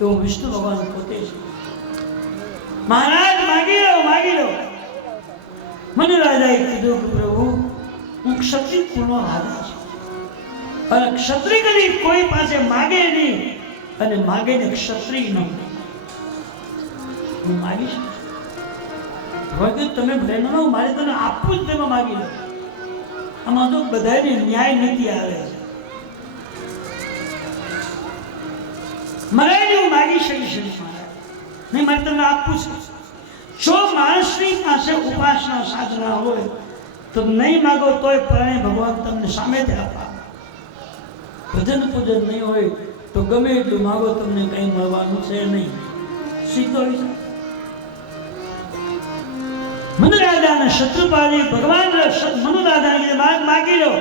એવો વિષ્ણુ ભગવાન પોતે છે. મહારાજ માગી લો, માગી લો. મને રાજાએ કીધું કે પ્રભુ હું ક્ષત્રિય કુળનો રાજા છું, અને ક્ષત્રિય કદી કોઈ પાસે માગે નહીં, અને માગે ને ક્ષત્રિય ન. હું માગીશ. ભગવાન તમે બહેનો મારે તને આપવું જ, તેમાં માગી લો. આમાં તો બધાને ન્યાય નથી આવે. મારે હું માગી શકીશ નહીં, મારે તમને આપવું છે. જો માણસની પાસે ઉપાસના સાધના હોય તો નહીં માગો તોય પરણે ભગવાન તમને સામેથી આપે. ભજન પૂજન નહીં હોય તો ગમે એટલું માગો તમને કંઈ મળવાનું છે નહીં. સીધો મનુરાજાને શત્રુપાલે ભગવાન મનુરાજાને માગી લો.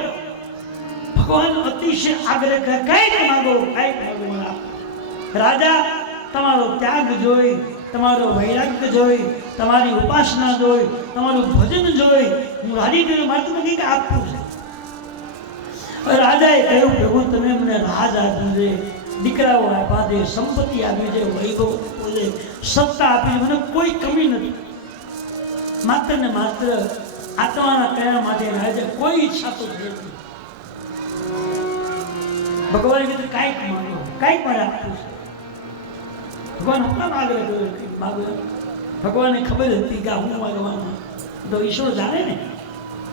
ભગવાન અતિશય આગ્રહ કરે, કંઈક માગો, કંઈક માગો. રાજા તમારો ત્યાગ જોઈ, તમારો વૈરાગ્ય જોઈ, તમારી ઉપાસના જોઈ, તમારું ભજન જોઈ હું હારી ગયો, મારે તમને કંઈક આપવું છે. રાજાએ કહ્યું, પ્રભુ તમે મને રાજ આપ્યું છે, દીકરાઓ આપ્યા છે, સંપત્તિ આપી છે, વૈભવ છે, સત્તા આપી છે, મને કોઈ કમી નથી. માત્ર ને માત્ર આત્માના કયા માટે રાજા કોઈ ઈચ્છા તો છે. ભગવાને કીધું કાંઈક માંગો, કાંઈક મારે આપવું છે. ભગવાન હમણાં માગે માગો. ભગવાનને ખબર હતી કે હું માગવાનું તો ઈશ્વર જાણે ને.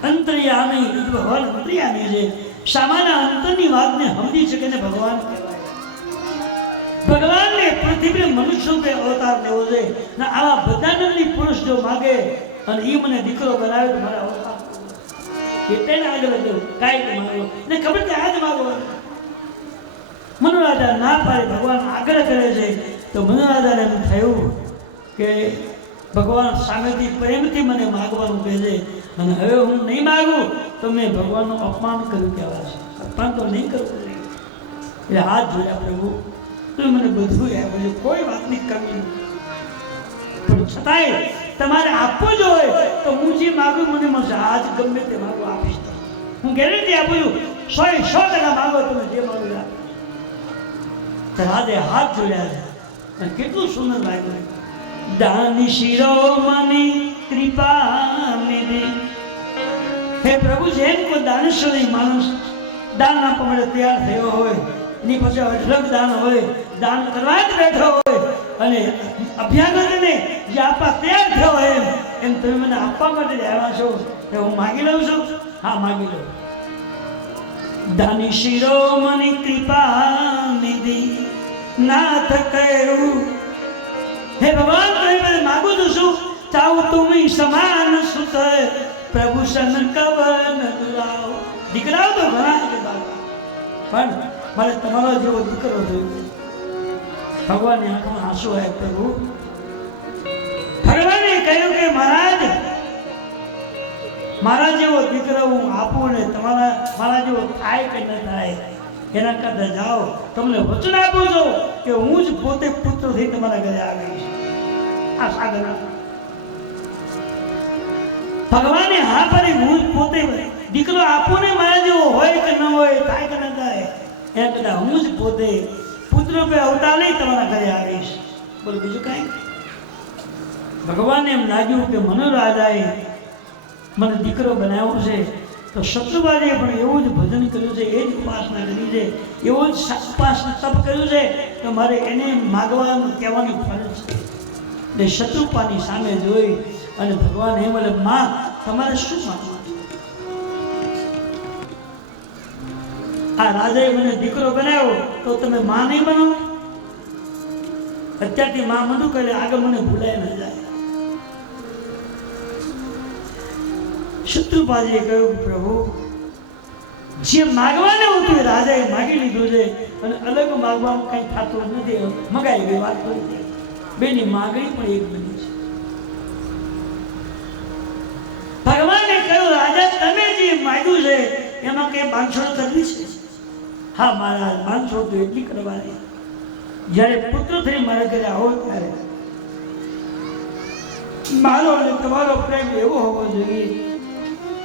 અંતર્યામી ભગવાન અંતર્યામી છે. સામાન્ય અંતરની વાતને સમજી શકે ને ભગવાન કહેવાય. ભગવાનને પૃથ્વી મનુષ્ય રૂપે અવતાર લેવો છે ને આવા બધાની પુરુષ જો માગે અને એ મને દીકરો બનાવે તો મારા અવતાર એટલે આગળ કહ્યું કાંઈક માગો ને ખબર છે આજ માગો. મનુરાજા ના પાડે, ભગવાન આગ્રહ કરે છે તો મનુરાજાને એમ થયું કે ભગવાન સામેથી પ્રેમથી મને માગવાનું કહે છે અને હવે હું નહીં માગું તો મેં ભગવાનનું અપમાન કર્યું કહેવાશે. અપમાન તો નહીં કરવું નહીં. એટલે હાથ જોયા, પ્રભુ તું મને બધું આપ્યું, કોઈ વાતની કમી નથી, પણ છતાંય તમારે આપવું જ હોય તો હું જે માગું મને મળશે. આજ ગમે તે માગું આપીશ. હું ગેરંટી આપું છું, 100% માગો તમે જે માગું આપો. રાધે હાથ જોડ્યા છે અને કેટલું સુંદર લાગ્યું. દાન શિરોમણી કૃપા નિધિ. હે પ્રભુ, જેમ કોઈ દાનેશ્વરી માણસ દાન આપવા માટે તૈયાર થયો હોય, એની પાસે અઢળક દાન હોય, દાન કરવા જ બેઠો હોય અને અભ્યાગતને જે આપવા તૈયાર થયો હોય એમ તમે મને આપવા માટે આવ્યા છો એ હું માગી લઉં છું. હા, માગી લઉં. દાની શિરોમણી કૃપા નિધિ નાથ કહ્યું, હે ભગવાન તમે માગું છું શું? ચાહું તુમી સમાન સુત પ્રભુ સન કવન દુલાવ. દીકરાઓ તો ઘણા છે બાપા, પણ મારે તમારો જેવો દીકરો થયો. ભગવાનની આંખમાં આંસુ આવ્યા. પ્રભુ ભગવાને કહ્યું કે મહારાજ મારા જેવો દીકરો હું આપું ને તમારા મારા જેવો થાય કે ન થાય એના કરતા જાઓ, તમને વચન આપું છું કે હું જ પોતે પુત્ર થઈ તમારા ઘરે આવીશ. આ સાગર ભગવાને હા પાડી, હું જ પોતે દીકરો આપું ને મારા જેવો હોય કે ન હોય, થાય કે ન થાય એના કરતા હું જ પોતે પુત્ર રૂપે અવતાર લઈ તમારા ઘરે આવીશ. બોલો બીજું કાંઈ. ભગવાનને એમ લાગ્યું કે મનુરાજાએ મને દીકરો બનાવ્યો છે તો શત્રુપાલે પણ એવું જ ભજન કર્યું છે, એ જ ઉપાસના કરી છે, એવું જ ઉપાસના તપ કર્યું છે તો મારે એને માગવાનું કહેવાની ફરજ છે. એટલે શત્રુપાની સામે જોઈ અને ભગવાન એમ બોલે, માં તમારે શું માગવું? આ રાજાએ મને દીકરો બનાવ્યો તો તમે માં નહીં બનો? અત્યારથી માં મનુ કરે, આગળ મને ભૂલાય ન જાય. શત્રુપાલે કહ્યું, પ્રભુ જે માગવાનું હતું એ રાજાએ માગી લીધું છે અને અલગ માગવામાં કંઈ થતું નથી. મગાઈ ગઈ વાત કરી. બેની માગણી પણ એક બની છે. ભગવાને કહ્યું, રાજા તમે જે માગ્યું છે એમાં કઈ બાંધછોડ કરવી છે? હા મહારાજ, બાંધછોડ તો એટલી કરવાની જ્યારે પુત્ર થઈ મારા ઘરે આવો ત્યારે મારો અને તમારો પ્રેમ એવો હોવો જોઈએ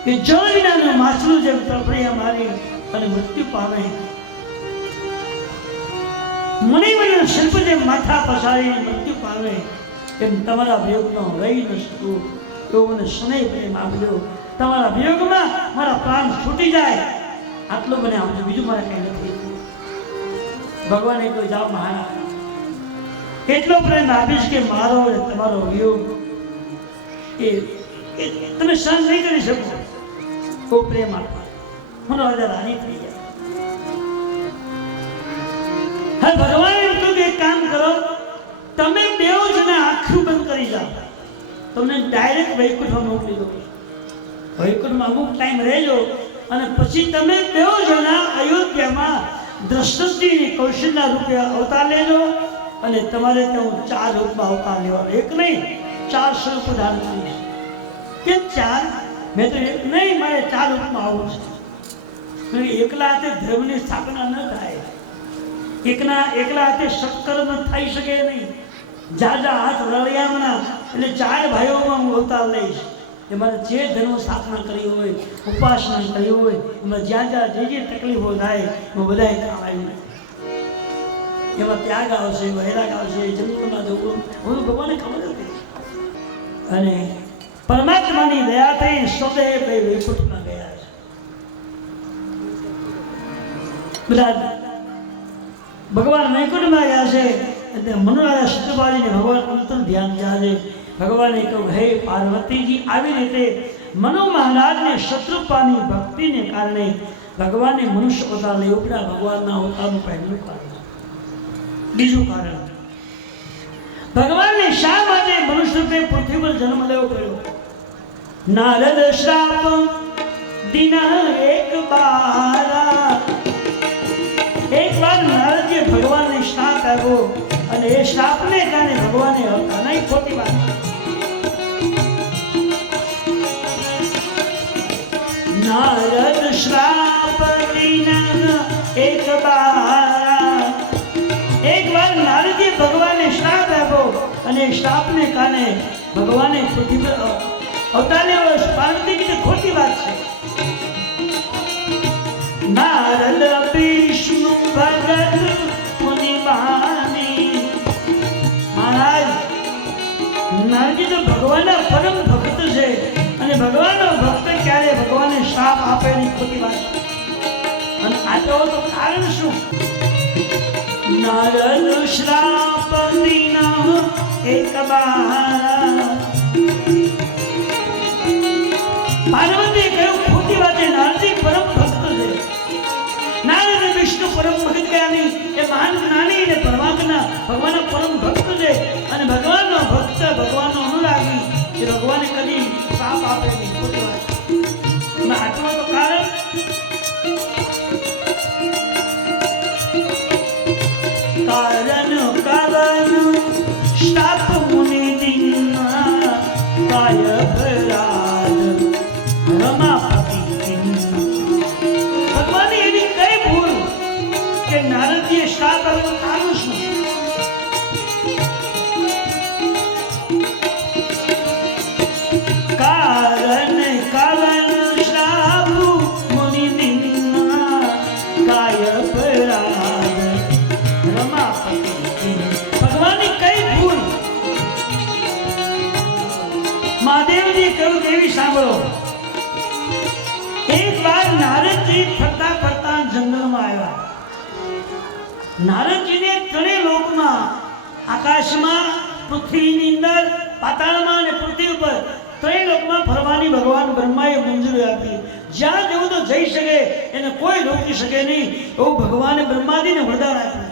કે જળ વિનાનું માછલું જેમ તરફડિયા મારી અને મૃત્યુ પામે, મુનિવરના શિલ્પ જેમ માથા પસારીને મૃત્યુ પામે, એમ તમારા વિયોગમાં રહી ન શકું એવો મને સ્નેહ પ્રેમ આપજો. તમારા વિયોગમાં મારા પ્રાણ છૂટી જાય આટલું મને આપજો, બીજું મારે કંઈ નથી. ભગવાને કહ્યું, જાઓ મહારાજ, એટલો પ્રેમ આપીશ કે મારો અને તમારો વિયોગ એ તમે સહન નહીં કરી શકો. તો પ્રેમ આપો. મનોરાજા રાજી થઈ ગયા. હવે ભગવાને એમ કહ્યું કે એક કામ કરો, તમે બેઉ જણા આંખું બંધ કરી જાઓ, તમને ડાયરેક્ટ વૈકુંઠમાં મોકલી દો. વૈકુંઠમાં અમુક ટાઈમ રહેજો અને પછી તમે બેઉ જણા અયોધ્યામાં દ્રષ્ટિની કૌશલ્યના રૂપે અવતાર લેજો અને તમારે ત્યાં 4 રૂપમાં અવતાર લેવાનો, એક નહીં 4 સ્વરૂપ ધારણ કરીશ. કે 4? મેં તો એક નહીં, મારે 4 રૂપમાં આવવું છે. એકલા હાથે ધર્મની સ્થાપના ન થાય, એકલા હાથે સત્કર્મ થઈ શકે નહીં. જાજા હાથ રળિયામણા એટલે 4 ભાઈઓમાં હું અવતાર લઈશ. એમાં જે ધર્મ સ્થાપના કરી હોય, ઉપાસના કરી હોય, એમાં જ્યાં જે તકલીફો થાય એમાં બધા કામ આવી. એમાં ત્યાગ આવશે, વૈરાગ આવશે, જંગલમાં જવું, બધું ભગવાનને ખબર હતી. અને પરમાત્માની દયાથી સદૈવ વૈકુંઠમાં ગયા છે બધા. ભગવાન વૈકુંઠમાં ગયા છે એટલે મનોરા શત્રુપાળીને ભગવાન અંતર ધ્યાન ગયા છે. ભગવાને કહ્યું, હે પાર્વતીજી, આવી રીતે મનુ મહારાજને શત્રુપાની ભક્તિને કારણે ભગવાને મનુષ્ય અવતાર લઈ ઉપડ્યા. ભગવાનના અવતારનું પહેલું કારણ. બીજું કારણ, ભગવાનને શા માટે મનુષ્ય રૂપે પૃથ્વી પર જન્મ લેવો પડ્યો? નારદ શ્રાપ દિના એક બારા. એક વાર નારદજીએ ભગવાનને શ્રાપ આપ્યો અને એ શ્રાપને કારણે ભગવાને અવતાર નહીં. ખોટી વાત. નારદ શ્રાપ દિના એક બારા. એક વાર નારદજીએ ભગવાનને શ્રાપ આપ્યો અને શ્રાપને કારણે ભગવાને પૃથ્વી પર અવતાર લેવો. પાર્વતીજી ખોટી વાત છે. નારદ વિષ્ણુ ભગત મુનિમાની. મહારાજ, નારદજી તો ભગવાનના પરમ ભક્ત છે અને ભગવાનનો ભક્ત ક્યારે ભગવાનને શ્રાપ આપે નહીં. ખોટી વાત. અને આ તો કારણ શું? નારદ શ્રાપ દિના એક બારા. પાર્વતીએ કહ્યું, ખોટી વાત છે. નારદજી પરમ ભક્ત છે. નારદ વિષ્ણુ પરમ ભક્ત જ્ઞાની, એ મહાન જ્ઞાની અને પરમાત્મા ભગવાનના પરમ ભક્ત છે અને ભગવાનનો ભક્ત, ભગવાનનો અનુરાગી, એ ભગવાને કદી શ્રાપ આપે નહીં. ખોટી વાત. આટલું તો કારણ. કારણ શ્રાપ મુનિ દિના કાય ભરાદ રમાપતિ. ભગવાનની એવી કઈ ભૂલ કે નારદજીએ શ્રાપ આપ્યો? કારણ શું? કારણ શ્રાપ મુનિ દિના કાય ભરાદ રમાપતિ. ભગવાનની કઈ ભૂલ? મહાદેવજી કહ્યું, દેવી સાંભળો. એક વાર નારદજી ફરતા ફરતા જંગલમાં આવ્યા. નારદજીને 3 લોકમાં, આકાશમાં, પૃથ્વીની અંદર, પાતાળમાં અને પૃથ્વી ઉપર 3 લોકમાં ફરવાની ભગવાન બ્રહ્માએ મંજૂરી આપી. જ્યાં જવું તો જઈ શકે, એને કોઈ રોકી શકે નહીં એવું ભગવાને બ્રહ્માજીને વરદાન આપ્યું.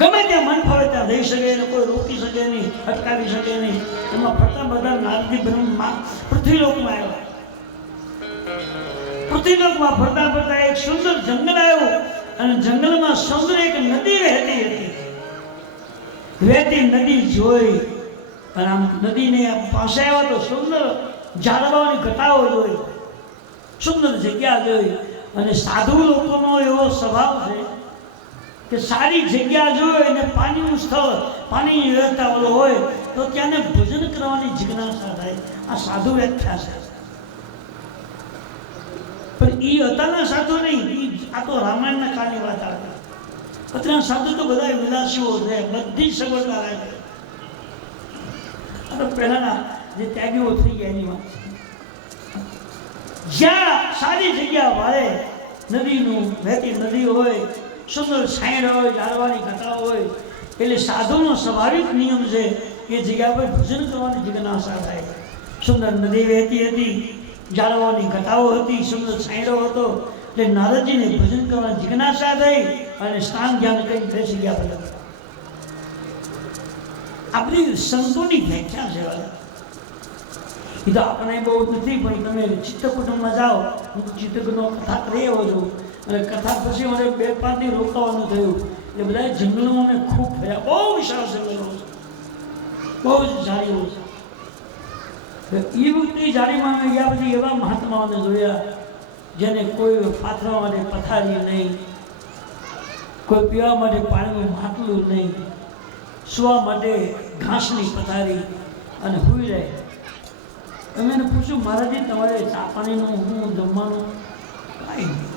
ગમે ત્યાં મન ફાવે ત્યાં જઈ શકે, એને કોઈ રોકી શકે નહીં, અટકાવી શકે નહીં. એમાં ફરતા બધા નારદજી બ્રહ્મા પૃથ્વીલોકમાં આવ્યા. પૃથ્વીલોકમાં ફરતા ફરતા એક સુંદર જંગલ આવ્યું અને જંગલમાં સુંદર એક નદી વહેતી હતી. વહેતી નદી જોઈ અને આમ નદીને પાસે આવ્યા તો સુંદર ઝાડવાઓની ઘટાઓ જોઈ, સુંદર જગ્યા જોઈ. અને સાધુ લોકોનો એવો સ્વભાવ છે કે સારી જગ્યા જોઈએ અને પાણીનું સ્થળ, પાણીની વ્યવસ્થા ઓલો હોય તો ત્યાંને ભોજન કરવાની જિજ્ઞાસા થાય. આ સાધુ વ્યાખ્યા છે. પણ એ હતાના સાધુ નહીં, આ તો રામાયણના કાળની વાત આવે. અત્યારના સાધુ તો બધા વિલાસીઓ છે, બધી સગવડતા રાખે. આ તો પહેલાના જે ત્યાગીઓ થઈ ગયા એની વાત. જ્યાં સારી જગ્યા વાળે, નદીનું વહેતી નદી હોય, સુંદર છાંયડ હોય, ઝાડવાની ઘટાઓ હોય, એટલે સાધુનો સ્વાભાવિક નિયમ છે એ જગ્યા પર ભોજન કરવાની જિજ્ઞાસા થાય. સુંદર નદી વહેતી હતી, ઝાડવાની ઘટાઓ હતી, સુંદર છાંયડો હતો, એટલે નારદજીને ભોજન કરવાની જિજ્ઞાસા થઈ અને સ્નાન ધ્યાન કરીને તે જગ્યા પર લખ્યા. આપણી સંતોની વ્યાખ્યા છે. એ તો આપણે બહુ નથી, પણ તમે ચિત્તકુટુંબમાં જાઓ, હું ચિત્તકુટુંબનો કથા કરી આવ્યો છું. અને કથા પછી મને 2-5 દી રોકાવાનું થયું. એ બધા જંગલોમાં મેં ખૂબ ફર્યા. બહુ વિશાળ જંગલો છે, બહુ જ ઝાડીઓ છે. એ વખતે ઝાડીમાં અમે ગયા પછી એવા મહાત્માઓને જોયા જેને કોઈ પાથરવા માટે પથારી નહીં, કોઈ પીવા માટે પાણીનું માટલું નહીં, સુવા માટે ઘાસની પથારી અને સૂઈ રહે. અમે એને પૂછ્યું, મહારાજજી તમારે ચા પાણીનું હું જમવાનું કાંઈ નહીં.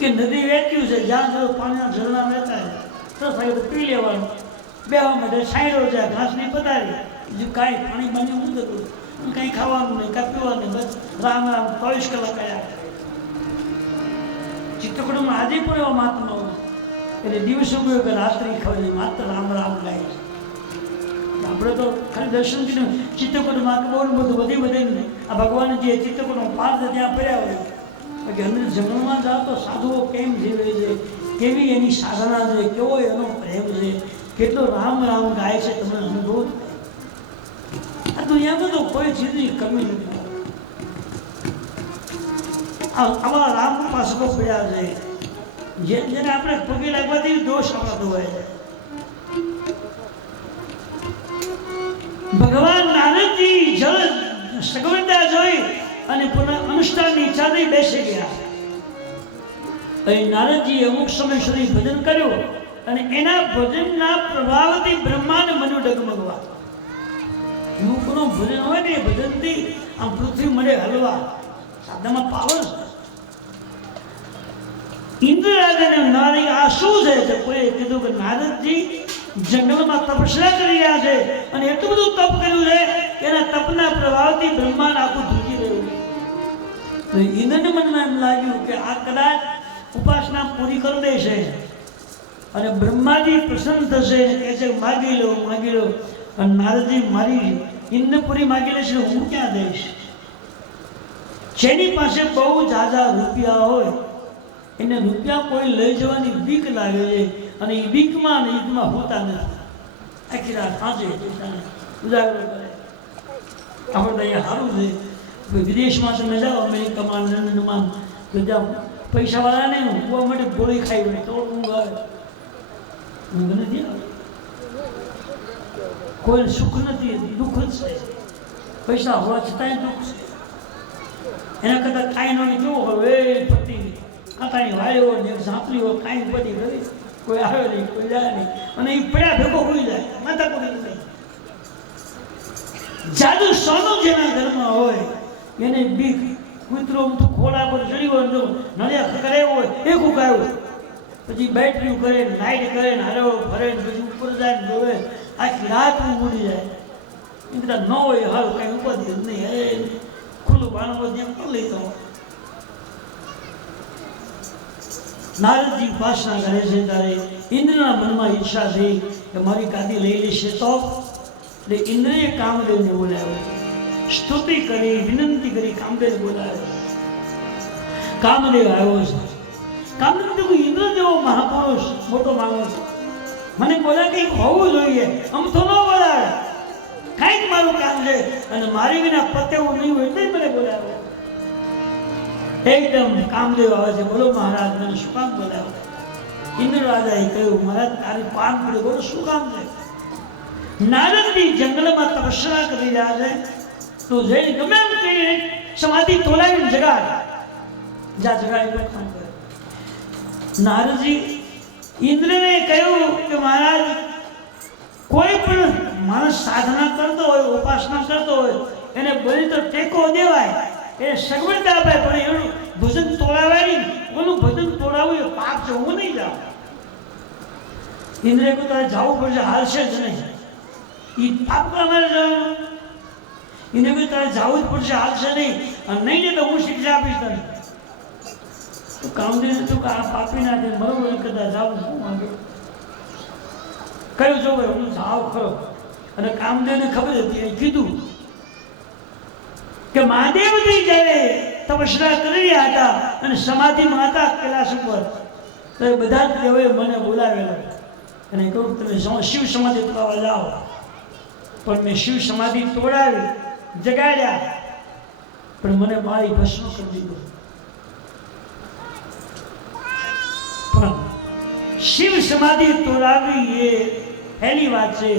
કે નદી વહેતી છે, જ્યાં જો પાણીના ઝરણા વહેતા તો થાય તો પી લેવાનું. બેવા માટે સાંયડો છે, ઘાસની પથારી, બીજું કાંઈ પાણી બાણી હું થતું કાંઈ ખાવાનું નહીં, કાંઈ પીવાનું નહીં. બસ રામ રામ 24 કલાક કર્યા. ચિત્તકૂટમાં આજે પણ એવા મહાત્માઓ એટલે દિવસો ગયો કે રાત્રિ ખબર માત્ર રામ રામ ગાય છે. આપણે તો ખાલી દર્શન કરીને ચિત્તકૂટમાં બહુ બધું વધીને આ ભગવાન જે ચિત્તકૂટમાં પાર્થ ત્યાં પડ્યા હોય કે અંદર જંગલમાં જાઓ તો સાધુઓ કેમ જીવે છે, કેવી એની સાધના છે, કેવો એનો પ્રેમ છે, કેટલો રામ રામ ગાય છે, તમને અનુભવ થાય. આ દુનિયામાં તો કોઈ ચીજની કમી નથી. આવા રામ ઉપાસકો પડ્યા છે જેને આપણે પગે લાગવાથી દોષ આપણા ધોવાય છે. ભગવાન નારદજી જળ સગવડતા જોઈ અને પુનઃ અનુષ્ઠાનની ઈચ્છા થઈ બેસી ગયા. અહીં નારદજીએ અમુક સમય સુધી ભજન કર્યું અને એના ભજનના પ્રભાવથી બ્રહ્માંડ મનુ ડગમગવા. યુગનો ભજન હોય ને એ ભજનથી આમ પૃથ્વી મળે હલવા, સાધામાં પાવર. ઇન્દ્રરાજાને નારી આ શું છે? કોઈએ કીધું કે નારદજી જંગલમાં તપસ્યા કરી રહ્યા છે અને એટલું બધું તપ કર્યું છે એના તપના પ્રભાવથી બ્રહ્માંડ આખું ધ્રુજી રહ્યું. તો ઇન્દ્રને મનમાં એમ લાગ્યું કે આ કદાચ ઉપાસના પૂરી કરી દેશે અને બ્રહ્માજી પ્રસન્ન થશે, કહે છે માગી લો માગી લો. અને નારદજી મારી ઇન્દ્રપુરી માગી લેશે, હું ક્યાં દઈશ? જેની પાસે બહુ ઝાઝા રૂપિયા હોય એને રૂપિયા કોઈ લઈ જવાની બીક લાગે છે અને એ બીકમાં ને ઈદમાં હોતા નથી. આખી રાત સાંજે ઉજાગરો કરે. આપણે તો અહીંયા સારું છે, વિદેશમાં તમે જાઓ અમેરિકામાં, લંડનમાં, તો જ્યાં પૈસાવાળાને ઊંઘવા માટે ગોળી ખાઈ હોય તો ઊંઘ આવે, ઊંઘ નથી આવે. કોઈ સુખ નથી, દુઃખ જ છે. પૈસા હોવા છતાંય દુઃખ છે. એના કરતાં કાંઈ નો કેવું હોય એ પતિ કાંતાની વાળી હોય ને ઝાંપલી હોય, કાંઈ બધી કરી કોઈ આવે નહીં, કોઈ જાય નહીં અને એ પડ્યા ભેગો હોઈ જાય, માતા કોઈ નહીં. જાદુ સોનું જેના ઘરમાં હોય એને બીક. કૂતરો ખોળા પર ચડી હોય, જો નળિયા કરે હોય એ કુકાયું, પછી બેટરી કરે, લાઈટ કરે ને હરે ફરે ને પછી ઉપર જાય ને જોવે, આખી રાત ઉડી જાય. એ બધા ન હોય હાલ કાંઈ ઉપાધિ જ નહીં, હે ખુલ્લું બાણું જેમ કરી લઈ તો. નારદજી ઉપાસના કરે છે ત્યારે ઇન્દ્રના મનમાં ઈચ્છા થઈ કે મારી ગાદી લઈ લેશે તો. એટલે ઇન્દ્રએ કામદેવને બોલાવ્યો, સ્તુતિ કરી, વિનંતી કરી, કામદેવ બોલાવ્યો. કામદેવ આવ્યો છે. કામદેવ તો ઇન્દ્ર જેવો મહાપુરુષ મોટો માણસ મને બોલા કંઈક હોવું જોઈએ, આમ તો ન બોલાવે, કાંઈક મારું કામ છે અને મારી વિના પતેવું નહીં હોય એટલે મને બોલાવ્યો. એકદમ કામદેવ આવે છે, બોલો મહારાજ મને શું કામ બોલાવ્યો? ઇન્દ્ર રાજાએ કહ્યું, મહારાજ તારી પાન પડ્યું, બોલો શું કામ છે? નારદજી જંગલમાં તપસ્યા કરી રહ્યા છે તો જઈને ગમે એમ કહીને સમાધિ તોલાવીને જગાડ જગાડી કામ કરે. નારદજી ઇન્દ્રને કહ્યું કે મહારાજ કોઈ પણ માણસ સાધના કરતો હોય, ઉપાસના કરતો હોય એને બધી તો ટેકો દેવાય, એને સગવડતા અપાય, પણ એનું ભજન તોડાવાય નહીં. ઓલું ભજન તોડાવવું એ પાપ છે, હું નહીં જાઉં. ઇન્દ્રે કહ્યું તારે જવું પડશે, હાલશે જ નહીં. એ પાપ અમારે જવાનું. એને કહ્યું તારે જવું જ પડશે, હાલશે નહીં, અને નહીં ને તો હું શિક્ષા આપીશ તને. તો કામદેવ હતું કે આ પાપી ના દે બરોબર કદાચ જાવ શું માંગે કયું જો ભાઈ હું જાવ ખરો. અને કામદેવને ખબર હતી, એ કીધું કે મહાદેવજી જ્યારે તપસ્યા કરી રહ્યા હતા અને સમાધિમાં હતા કૈલાસ ઉપર, તો એ બધા જ દેવોએ મને બોલાવેલો અને કહ્યું તમે શિવ સમાધિ તોડવા જાઓ. પણ મેં શિવ સમાધિ તોડાવી, જગાડ્યા, પણ મને મારી ભસ્મ કરી દીધો. શિવ સમાધિ તોડાવી એ પહેલી વાત છે.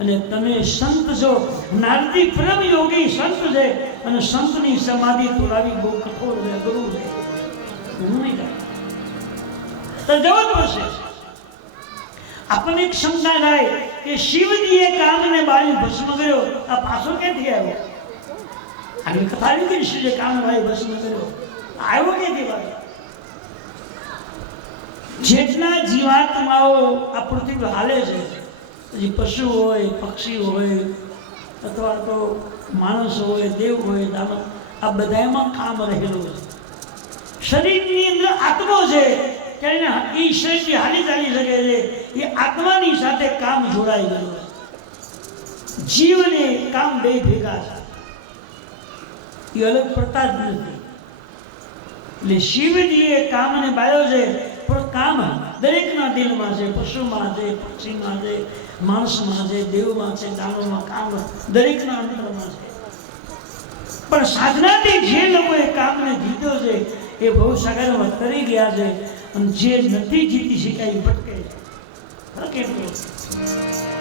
અને તમે સંત છો, નારદી પરમ યોગી સંત છે, અને સંતની સમાધિ તોડાવી બહુ કઠોર છે, ગુરુ છે. હું નહીં જાણું તો જવું પડશે. આપણને એક શંકા થાય કે શિવજીએ કામને બાળી ભસ્મ કર્યો, આ પાછો ક્યાંથી આવ્યો? આવી કથા આવી કે શિવજીએ કામને બાળી ભસ્મ કર્યો, આવ્યો ક્યાંથી બાળી? જેટલા જીવાત્માઓ આ પૃથ્વી પર હાલે છે, પછી પશુ હોય, પક્ષી હોય, અથવા તો માણસ હોય, દેવ હોય, દાનવ, આ બધામાં કામ રહેલું છે. શરીરની અંદર આત્મો છે કે એ શરીરથી હાલી ચાલી શકે છે, એ આત્માની સાથે કામ જોડાઈ ગયું છે. જીવને કામ બે ભેગા છે, એ અલગ પડતા જ નથી. એટલે શિવજીએ કામને બાળ્યો છે, પણ કામ દરેકના દિલમાં છે. પશુમાં છે, પક્ષીમાં છે, માણસમાં છે, દેવમાં છે, દાનવમાં કામ દરેકના અંતરમાં છે. પણ સાધનાથી જે લોકોએ કામને જીત્યો છે એ બહુ સાગરમાં તરી ગયા છે, અને જે નથી જીતી શકાય એ ભટકે છે. ફરક એટલો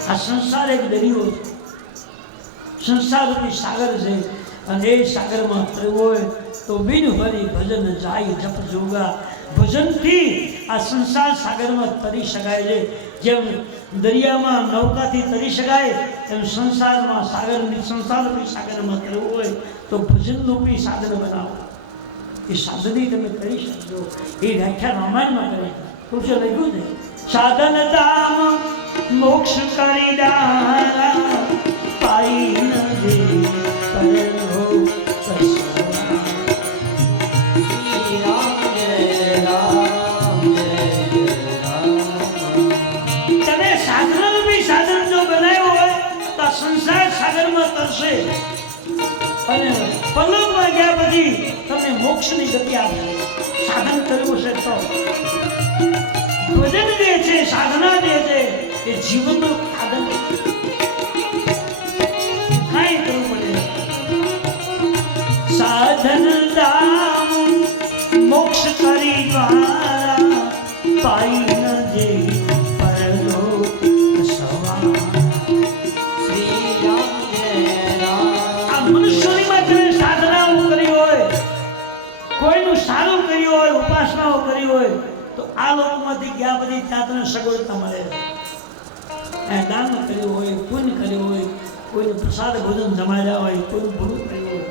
આ સંસાર એક દરિયો છે, સંસાર રૂપી સાગર છે, અને એ સાગરમાં તરવું હોય તો બિન હરી ભજન જાય જપ જોગા. ભજનથી આ સંસાર સાગરમાં તરી શકાય છે. જેમ દરિયામાં નૌકાથી તરી શકાય, એમ સંસારમાં સંસારરૂપી સાગરમાં તરવું હોય તો ભજનરૂપી સાધન બનાવો. એ સાધનથી તમે કરી શકજો. એ વ્યાખ્યા રામાયણમાં કરી છે, લખ્યું છે, સાધન ધામ મોક્ષ કરી દારા પાઈ નથી સંસાર સાગરમાં તરશે, અને પલકમાં ગયા પછી તમને મોક્ષની ગતિ આપે. સાધન કરવું છે તો ભજન જે છે, સાધના જે છે, એ જીવનનું સાધન કાંઈ કરવું પડે. સાધન દામ મોક્ષ કરી દ્વારા પાઈ ન જે સારું કર્યું હોય, ઉપાસનાઓ કરી હોય તો આ લોકમાંથી ગયા પછી ત્યાં તમને સગવડતા મળે. દાન કર્યું હોય, પુણ્ય કર્યું હોય, કોઈને પ્રસાદ ભોજન જમાડ્યા હોય, કોઈનું ભૂલું કર્યું હોય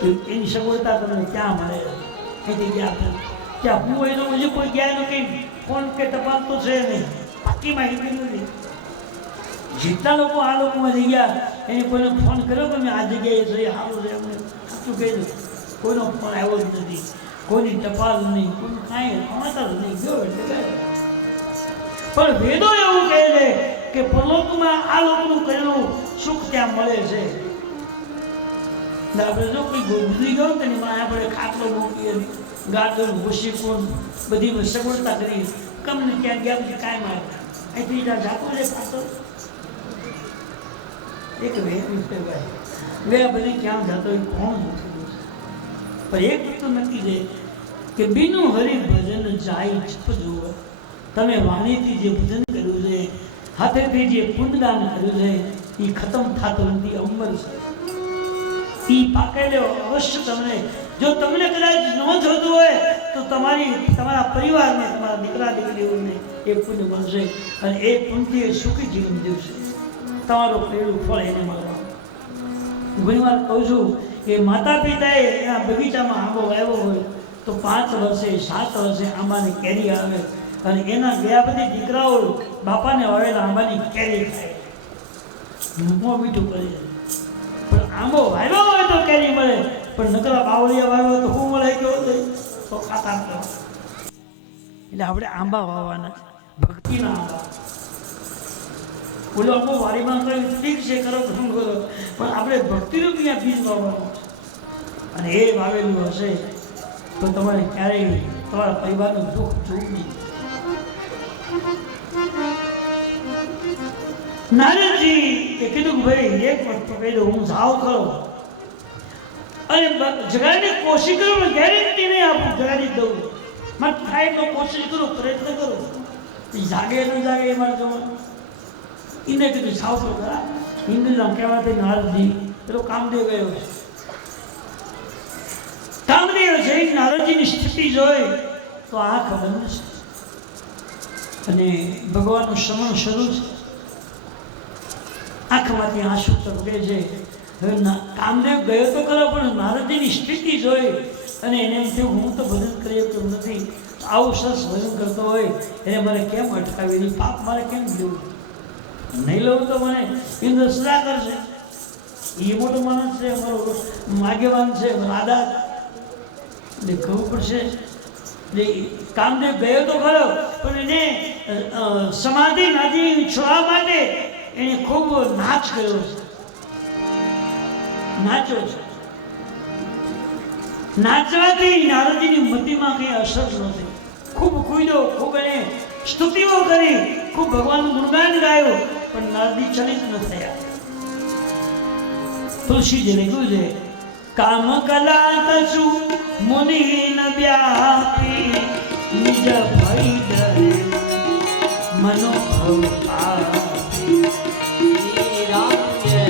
તો એની સગવડતા તમને ક્યાં મળે? અહીંથી ગયા ત્યાં હું હોય તો હજી કોઈ ગયા એનું કંઈ ફોન કે ટપાલ તો છે નહીં, પાકી માહિતી નથી. જેટલા લોકો આ લોકોમાં જઈ ગયા એને કોઈને ફોન કર્યો કે મેં આ જગ્યાએ જઈ સારું છે, એમને સાચું કહી દઉં, કોઈનો ફોન આવ્યો જ નથી, કોઈની ટપાલ નહીં, કોઈનું કાંઈ સમાચાર નહીં ગયો એટલે. પણ વેદો એવું કહે છે કે પરલોકમાં આ લોકોનું કરેલું સુખ ત્યાં મળે છે. આપણે જો કોઈ ગુજરી ગયો ને એમાં આપણે ખાટલો મૂકીએ, ગાજર ભૂસી કોણ બધી સગવડતા કરીએ, કમને ક્યાં ગયા પછી કાંઈ મારે અહીંથી જાતો છે ખાતો એક ગયા બધી ક્યાં જતો એ કોણ મૂકેલું છે. પણ એક વસ્તુ નક્કી છે કે બીનું હરિ ભજન જાય જપ જોવે. તમે વાણીથી જે ભજન કર્યું છે, હાથેથી જે પુણ્યદાન કર્યું છે, એ ખતમ થતું નથી, અમર છે. એ પાકેલો અવશ્ય તમને, જો તમને કદાચ ન જોતું હોય તો તમારા પરિવારને, તમારા દીકરા દીકરીઓને એ પુણ્ય મળશે, અને એ પુણ્યથી સુખી જીવન જીવશે. તમારું પહેલું ફળ એને મળવાનું. ઘણી વાર કહું છું કે માતા પિતાએ એના બગીચામાં આંબો વાવ્યો હોય તો 5 વર્ષે 7 વર્ષે આંબાની કેરી આવે, અને એના ગયા બધી દીકરાઓ બાપાને વાવેલા આંબાની કેરી ખાય, મોં મીઠું કરી જાય. પણ આંબો વાવ્યો હોય તો કેરી મળે, પણ નકરા બાવળિયા વાવ્યો તો શું મળે ગયો તો ખાતા કરો. એટલે આપણે આંબા વાવવાના, ભક્તિના આંબા. બોલો અમુક વાડીમાં કઈ ઠીક છે કરો ઘણું કરો, પણ આપણે ભક્તિનું ત્યાં બીજ વાવવાનું, અને એ વાવેલું હશે તો તમારે ક્યારેય તમારા પરિવારનું દુઃખ જોવું નહીં. નારદજી એ કીધું કે ભાઈ એક વસ્તુ કહી દઉં, હું જાવ કરો અને જગાની કોશિશ કરું, ગેરંટી નહીં આપું, જગાડી દઉં, મને થાય તો કોશિશ કરું, પ્રયત્ન કરું, જાગે ન જાગે એ મારે જોવાનું. એને કીધું સાવતો ખરા હિન્દુના કહેવાથી નારદજી પેલો કામદેવ ગયો છે. કામદેવ જઈ નારદજીની સ્થિતિ જોઈ તો આંખ બંધ છે અને ભગવાનનું શ્રવણ શરૂ છે. આંખમાંથી આંસુ ટપકે છે. હવે કામદેવ ગયો તો ખરો પણ નારદજીની સ્થિતિ જોઈ અને એને એમ થયું હું તો ભજન કરી શકતો નથી, આવું સરસ ભજન કરતો હોય એને મને કેમ અટકાવી, પાપ મારે કેમ લેવું, નહીં લઉં તો મને ઇન્દ્ર સજા કરશે. એ મોટો માણસ છે, અમારો આગેવાન છે, આદા એટલે કહવું પડશે. એટલે કામદેવ ગયો તો ખરો પણ એને સમાધિ નાથી છોડવા માટે એને ખૂબ નાચ કર્યો છે, નાચ્યો છે. નાચવાથી નારદજીની મતિમાં કઈ અસર નહોતી. ખૂબ કૂદ્યો, ખૂબ એને સ્તુતિઓ કરી, ખૂબ ભગવાનનું ગુણગાન ગાયું, પણ નારદી ચલિત ન થયા. તુલસીજી લખ્યું છે કામ કલા કસુ મુનિ ન વ્યાપી નિજ ભય ડરે મનોભવ આપી. રામ જય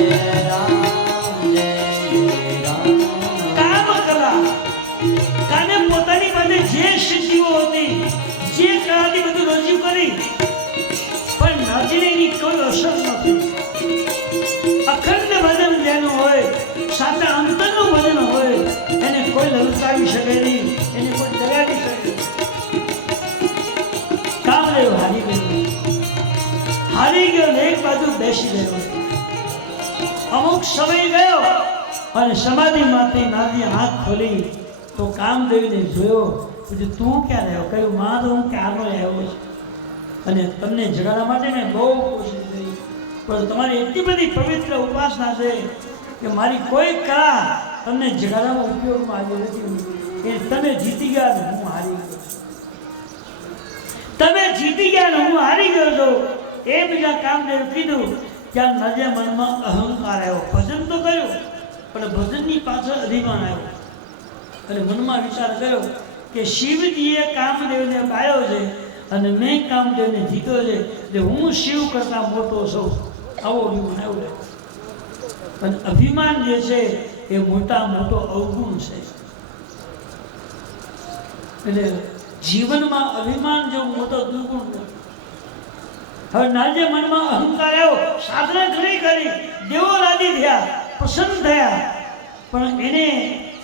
રામ જય રામ. કામ કલા કાને પોતાની પાસે જે સિદ્ધિઓ હતી, જે કલાથી બધું રજૂ કરી, પણ નારદીની કોઈ અસર નથી. અખંડ ભજન જેનું હોય, સાચા અંતરનું ભજન હોય, એને કોઈ લલચાવી શકે નહીં, એને કોઈ ડરાવી શકે નહીં. કામદેવ હારી ગયો ને એક બાજુ બેસી ગયો. અમુક સમય ગયો અને સમાધિમાંથી નારદી આંખ ખોલી તો કામદેવને જોયો. પછી તું ક્યાં રહ્યો? કહ્યું માં તો હું ક્યારનો આવ્યો છું અને તમને જગાડવા માટે મેં બહુ કોશિશ કરી, પણ તમારી એટલી બધી પવિત્ર ઉપાસના છે કે મારી કોઈ કળા તમને જગાડવામાં ઉપયોગમાં આવી નથી. એ તમે જીતી ગયા ને હું હારી ગયો. તમે જીતી ગયા ને હું હારી ગયો છું. એ બીજા કામદેવ કીધું ત્યાં નજે મનમાં અહંકાર આવ્યો. ભજન તો કર્યું પણ ભજનની પાછળ અભિમાન આવ્યો અને મનમાં વિચાર કર્યો કે શિવજીએ કામદેવને બાળ્યો છે અને મેં કામદેવને જીત્યો છે, એટલે હું શિવ કરતા મોટો છું. આવો અભિમાન આવ્યો. પણ અભિમાન જે છે એ મોટા મોટો અવગુણ છે. એટલે જીવનમાં અભિમાન જેવું મોટો દુર્ગુણ છે. હવે નારદે મનમાં અહંકાર આવ્યો. સાધના ઘણી કરી, દેવો રાજી થયા, પ્રસન્ન થયા, પણ એને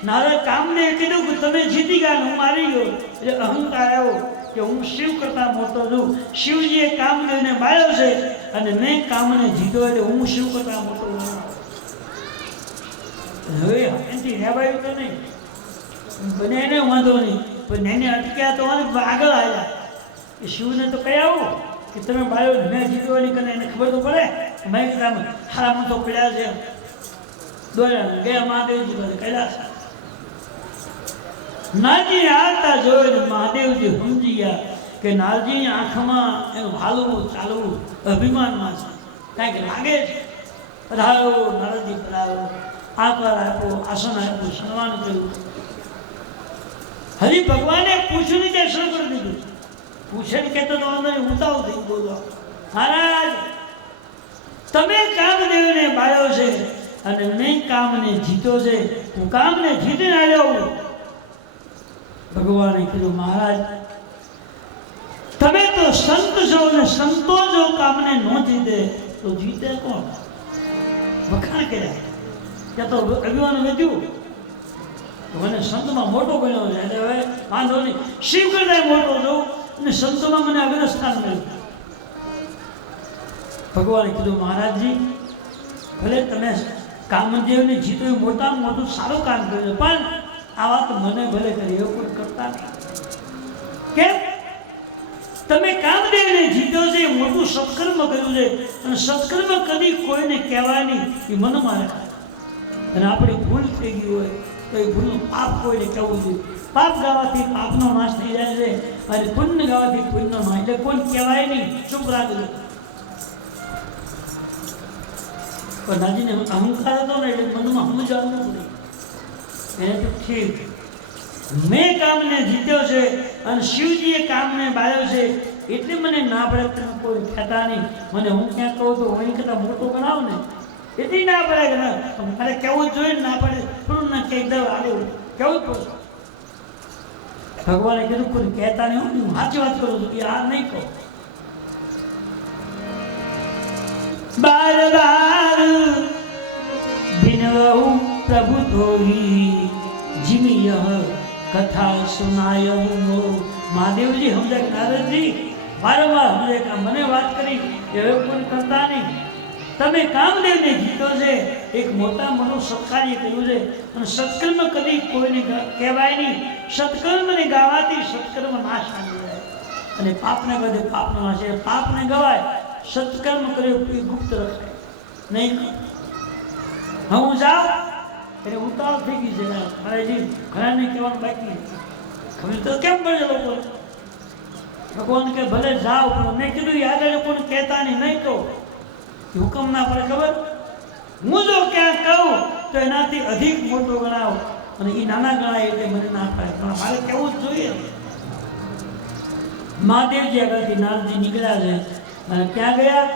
નારદ કામને કીધું કે તમે જીતી ગયા, હું મારી ગયો. એટલે અહંકાર આવ્યો કે હું શિવ કરતા મોટો છું. શિવજીએ કામદેવને બાળ્યો છે અને મેં કામને જીત્યો, એટલે હું શિવ કરતા મોટો છું. હવે એનાથી રહેવાયું તો નહીં, બને એને વાંધો નહીં, પણ એને અટક્યા તો આગળ આવ્યા કે શિવને તો કહી આવું કે તમે બાળ્યો મેં જીતવાની કરીને એને ખબર તો પડે. મેં કીધા હારામાં તો પડ્યા છે, દોડ્યા ગયા મહાદેવજી પાસે કૈલાસ. નારજી આવતા જોઈને મહાદેવજી સમજી ગયા કે નારજીની આંખમાં એનું હાલવું ચાલવું અભિમાનમાં છે, કાંઈક લાગે છે. પધારો નારદજી પધારો. આકાર આપ્યો, આસન આપ્યું, સન્માન કર્યું. હજી ભગવાને પૂછ્યું નહીં ત્યાં શરૂ કરી દીધું. પૂછે ને કહેતો તો અંદર ઉતાવ થઈ બોલો મહારાજ તમે કામદેવને બાળ્યો છે અને મેં કામને જીત્યો છે, હું કામને જીતીને આવ્યો. ભગવાને કીધું મહારાજ તમે તો સંત છો ને સંતો જો કામને ન જીતે તો જીતે કોણ? વખાણ કર્યા. ત્યાં તો અભિમાન વધ્યું. મને સંતમાં મોટો બન્યો છે એટલે હવે વાંધો નહીં, શિવ કરતા મોટો છું અને સંતોમાં મને અગ્રસ્થાન મળ્યું. ભગવાને કીધું મહારાજજી ભલે તમે કામદેવને જીત્યું મોટામાં મોટું સારું કામ કર્યું, પણ આ વાત મને ભલે કરી એવું કોઈ કરતા નહીં. કેમ? તમે કામદેવને જીત્યો છે, મોટું સત્કર્મ કર્યું છે અને સત્કર્મ કદી કોઈને કહેવાય નહીં, એ મનમાં રાખે. અને આપણી ભૂલ થઈ ગઈ હોય તો એ ભૂલનું પાપ કોઈને કહેવું જોઈએ. પાપ ગાવાથી પાપનો નાશ થઈ જાય છે અને પુણ્ય ગાવાથી પુણ્યનો નાશ. એટલે કોઈ કહેવાય નહીં, ચૂપ રાખજો. પણ નાજીને અહંકાર હતો ને એટલે મનમાં સમજાવવું નહીં. એને તો ઠીક મેં કામને જીત્યો છે અને શિવજીએ કામને બાળ્યો છે એટલે મને ના પડે તમે કોઈ કહેતા નહીં. મને હું ક્યાં કહું તો હું કરતાં મોટો બનાવ ને એટલી ના પડે કે ના મારે કહેવું જ જોઈએ ને. ના પડે થોડું ના કહી દઉં આડે કેવું જ પડશે. ભગવાને કીધું કોઈ કહેતા નહીં, હું સાચી વાત કરું છું કે આ નહીં કહું. બાર બાર बिनवहु प्रभु तोही जिमी यह कथा सुनाय मो. મહાદેવજી સમજે કે નારદજી વારંવાર સમજે કે મને વાત કરી હવે કોઈ કરતા નહીં. તમે કામદેવને જીતો છે, એક મોટા મોટું સત્કાર્ય કર્યું છે અને સત્કર્મ કદી કોઈને કહેવાય નહીં. સત્કર્મને ગાવાથી સત્કર્મ નાશ પામી જાય અને પાપને બધે પાપનો નાશ. પાપને ગવાય, સત્કર્મ કર્યો એ ગુપ્ત રખાય નહીં. હું જાઉં એટલે ઉતાવળ થઈ ગઈ છે મારે જી ઘણાને કહેવાનું બાકી ખબર તો કેમ પડે લોકો. ભગવાન કે ભલે જાઓ પણ મેં કીધું યાદ લોકોને કહેતા નહીં કહો. હુકમ ના પડે ખબર. હું જો ક્યાંક કહું તો એનાથી અધિક મોટો ગણાવ અને એ નાના ગણાય એટલે મને ના પડે પણ મારે કહેવું જ જોઈએ. મહાદેવજી આગળથી નારદજી નીકળ્યા છે અને ક્યાં ગયા?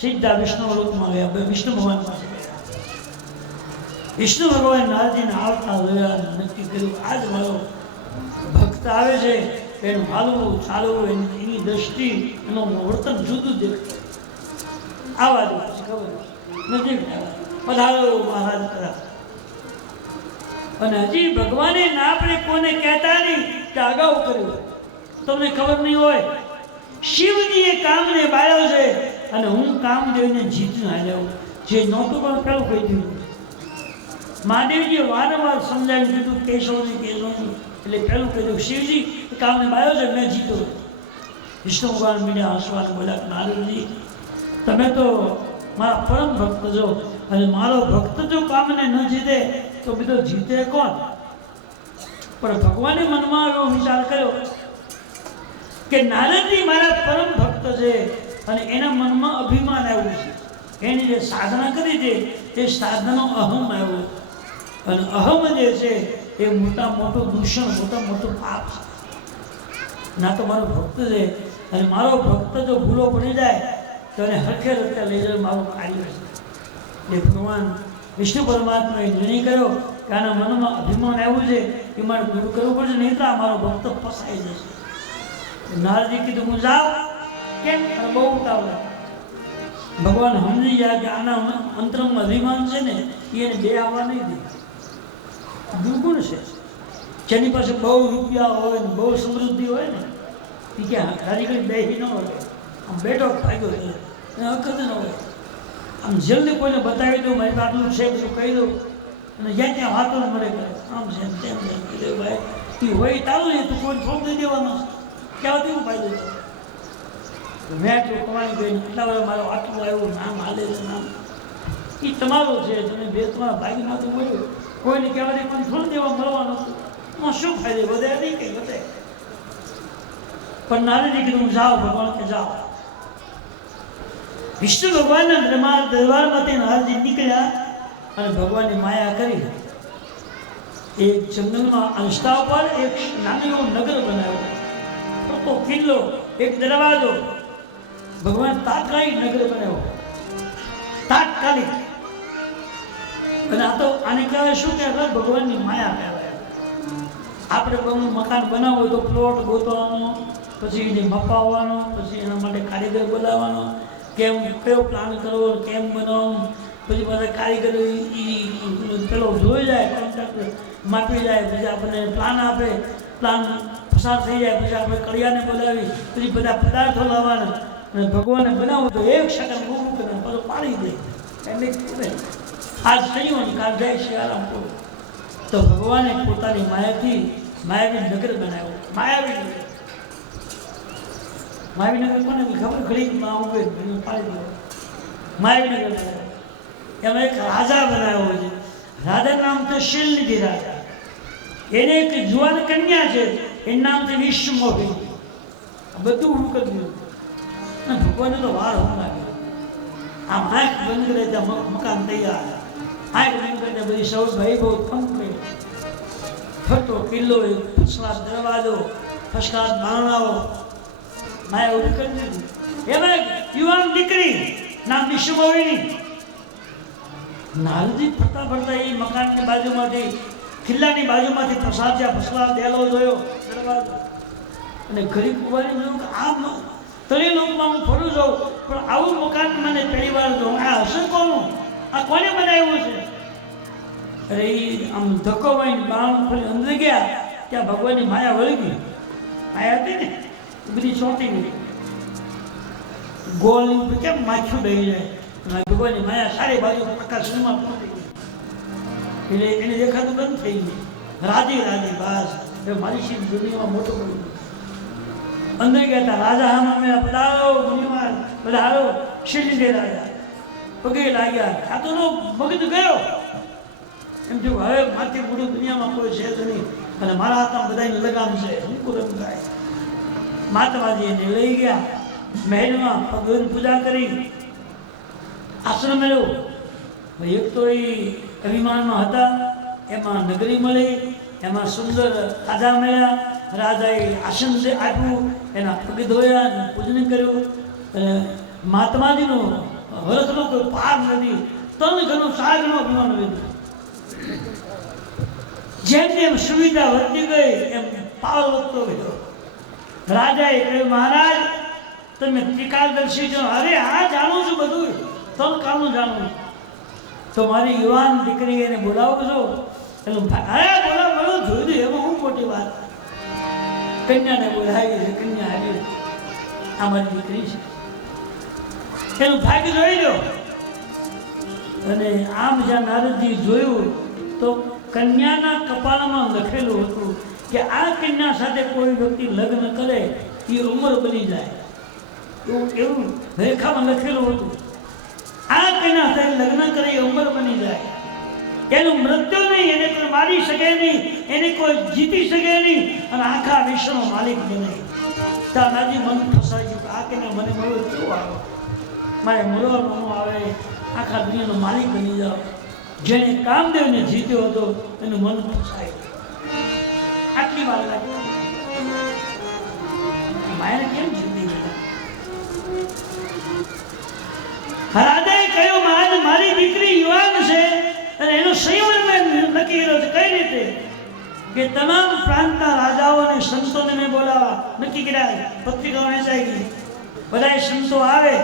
સીધા વિષ્ણુ લોકમાં ગયા, વિષ્ણુ ભગવાન પાસે. વિષ્ણુ ભગવાન નારદજીને આવતા જોયા, નક્કી કર્યું આજ મારો ભક્ત આવે છે, એનું હાલવું ચાલવું એની દ્રષ્ટિ એનું વર્તન જુદું દેખાય. આવા દે પછી ખબર નજીક પધારો મહારાજ કરા. અને હજી ભગવાને ના આપણે કોને કહેતા નહીં કે અગાઉ કર્યું. તમને ખબર નહીં હોય શિવજીએ કામને બાળ્યો છે અને હું કામદેવને જીતીને આવ્યો. જે નહોતું પણ પેલું કહી દીધું. મહાદેવજીએ વારંવાર સમજાવી દીધું કેશવને એટલે પહેલું કીધું શિવજી કામને બાળ્યો છે, મેં જીતો. વિષ્ણુ ભગવાન મીડિયા હસવાનું બોલ્યા નારદજી તમે તો મારા પરમ ભક્ત છો અને મારો ભક્ત જો કામને ન જીતે તો બીજો જીતે કોણ? પણ ભગવાને મનમાં એવો વિચાર કર્યો કે નારદજી મારા પરમ ભક્ત છે અને એના મનમાં અભિમાન આવ્યું છે. એની જે સાધના કરી છે એ સાધનાનો અહમ આવ્યો અને અહમ જે છે એ મોટા મોટું દૂષણ, મોટા મોટું પાપ છે. ના તો મારો ભક્ત છે અને મારો ભક્ત જો ભૂલો પડી જાય તો એને હરખે રખે લઈ જાય મારું કાર્ય છે. એ ભગવાન વિષ્ણુ પરમાત્માએ નિર્ણય કર્યો કે આના મનમાં અભિમાન આવ્યું છે એ મારે દૂર કરવું પડશે, નહીં તો આ મારો ભક્ત ફસાઈ જશે. નારદજી કીધું હું જાઉં કેમ? બહુ ઉતાવળ. ભગવાન સમજી ગયા કે આના અંતરમાં અભિમાન છે ને એને બે આવવા નહીં દે. દુર્ગુણ છે. જેની પાસે બહુ રૂપિયા હોય ને બહુ સમૃદ્ધિ હોય ને એ ક્યાં ખાલી કરી બેસી ન હોય, આમ બેઠો ફાયદો છે એને અખત ન હોય. આમ જલ્દી કોઈને બતાવી દઉં મારી આટલું છે બધું કહી દઉં અને જ્યાં ત્યાં વાતો મળે કરે આમ છે તેમ છે કહી દઉં ભાઈ એ હોય તારું નહીં તું કોઈ થોડું દઈ દેવાનો કહેવાથી હું ફાયદો છે. મેં આટલું કમાણી ગઈ એટલા બધા મારો આટલું આવ્યું નામ હાલે છે નામ એ તમારું છે. તમે બે તમારા ભાગીમાં તો મળ્યું કોઈને કહેવાથી કોઈ થોડું દેવા મળવાનું એમાં શું ફાયદો? વધે નહીં કંઈ વધે. પણ નારદજી કીધું જાઓ ભગવાન કે જાઓ. વિષ્ણુ ભગવાનના દરબારમાંથી નારદજી નીકળ્યા અને ભગવાનની માયા કરી એક જંગલમાં અંશતા પર એક નાનું એવું નગર બનાવ્યો. તો કિલ્લો, એક દરવાજો. ભગવાન તાત્કાલિક નગર બનાવ્યો, તાત્કાલિક. અને આ તો આને કહેવાય શું કહેવાય? ભગવાનની માયા કહેવાય. આપણે કોઈનું મકાન બનાવવું હોય તો પ્લોટ ગોતવાનો, પછી એને મપાવવાનો, પછી એના માટે કારીગર બોલાવવાનો, કેમ કયો પ્લાન કરવો, કેમ બનાવવું, પછી પાછા કારીગર પેલો જોઈ જાય, કોન્ટ્રાક્ટર માપી જાય, પછી આપણને પ્લાન આપે, પ્લાન પસાર થઈ જાય, પછી આપણે કડિયાને બોલાવી, પછી બધા પદાર્થો લાવવાના અને ભગવાનને બનાવવું તો એક સેકન્ડ ઊભું કરે બધું પાડી દે એટલે પૂરે. આજ થયું ને કાલ જાય શિયાળામ પૂરું. તો ભગવાને પોતાની માયાથી માયાવી નગર બનાવ્યો. માયાવી નગર. માયાવી નગર કોને ખબર? ઘડીકમાં ઉભે પાડી દીધો. માયાવી નગર બનાવ્યો. એમાં એક રાજા બનાવ્યો છે. રાજાનું નામ તો શીલનિધિ રાજા. એને એક જુવાન કન્યા છે, એનું નામ છે વિશ્વમોહી. બધું ઊભું કરી દીધું. અને ભગવાનને તો વાર હું લાગ્યો. આમ આંખ બંધ કરે ત્યાં મકાન તૈયાર. આંખ બંધ કરીને બધી સૌ ભાઈ બહુ કંપની ફરતો કિલ્લો, ફસલાસ દરવાજો, ફસલાસ બારણાઓ માયા ઉભી કરી દીધી. એમાં યુવાન દીકરી નામ વિષ્ણુભાઈની. નારદજી ફરતા ફરતા એ મકાનની બાજુમાંથી કિલ્લાની બાજુમાંથી પ્રસાદ જ્યાં ફસલા દેલો જોયો દરવાજો અને ગરીબ કુંવારી જોયું કે આ ત્રિલોકમાં હું ફરું જાઉં પણ આવું મકાન મને પહેલી વાર જોઉં. આ હશે કોનું? આ કોને બનાવ્યું છે? અરે એ આમ ધક્કો વાળીને બાણ ખોલી અંદર ગયા ત્યાં ભગવાનની માયા વળી ગઈ. માયા હતી ને બધી ચોંટી ગઈ. ગોળની ઉપર કેમ માછું દઈ જાય ભગવાનની માયા સારી બાજુ પ્રકાશમાં પહોંચી ગઈ. એટલે એને દેખાતું બંધ થઈ ગયું. રાજી રાજી બસ મારી શીખ દુનિયામાં મોટો બની ગયો. અંદર ગયા હતા રાજા હા મેં પધારો મુનિમાન પધારો શિરડી રાજા પગે લાગ્યા. આ તો મગજ ગયો એમ થયું હવે માથી મોટું દુનિયામાં કોઈ છે જ નહીં અને મારા હાથમાં બધાની લગામ છે હું રમ ગાય. માતાજી એને લઈ ગયા મહેલમાં ભગવાન પૂજા કરી આશ્રમ મેળવ્યો. એક તો એ અભિમાનમાં હતા એમાં નગરી મળી એમાં સુંદર રાજા મળ્યા. રાજાએ આસન આપ્યું એના પગ ધોયા અને પૂજન કર્યું. મહાત્માજીનું વ્રતનો કોઈ પાર નથી. 3 ઘણું 4 ઘણું અભિમાન વધ્યું. જેમ જેમ સુવિધા વધતી ગઈ એમ પાર વધતો ગયો. રાજાએ કહ્યું મહારાજ તમે ત્રિકાળદર્શી છો. અરે આ જાણું છું બધું 3 કાળનું જાણું. તો મારી યુવાન દીકરી એને બોલાવો છો? અરે બોલાવો જોઈ દે એમાં હું મોટી વાત. કન્યાને બોલાવી છે. કન્યા આવી આ મારી દીકરી છે. એનું ભાગ્ય જોઈ લો. અને આમ જ્યાં નારદજી જોયું તો કન્યાના કપાળમાં લખેલું હતું કે આ કન્યા સાથે કોઈ વ્યક્તિ લગ્ન કરે એ ઉંમર બની જાય. એવું રેખામાં લખેલું હતું. આ કન્યા સાથે લગ્ન કરે એ ઉંમર બની જાય. એનું મૃત્યુ નહીં, એને કોઈ મારી શકે નહીં, એને કોઈ જીતી શકે નહીં અને આખા વિશ્વનો માલિક બને. ત્યાં નાજી મન ફસાઈ ગયું. આ કે મને મળ્યો કેવું આવે, મારે મળવાનું આવે, આખા દુનિયાનો માલિક બની જાઓ. જેને કામદેવને જીત્યો હતો એનું મન ફસાય. આટલી વાર લાગી. માયાને કેમ જીતી ગઈ? રાજાએ કહ્યું મહારાજ મારી દીકરી યુવાન છે અને એનો સંયમ મેં નક્કી કર્યો છે. કઈ રીતે? કે તમામ પ્રાંતના રાજાઓ અને સંતોને મેં બોલાવા નક્કી કર્યા. પત્રિકાઓ વેચાઈ ગઈ. બધા સંતો આવે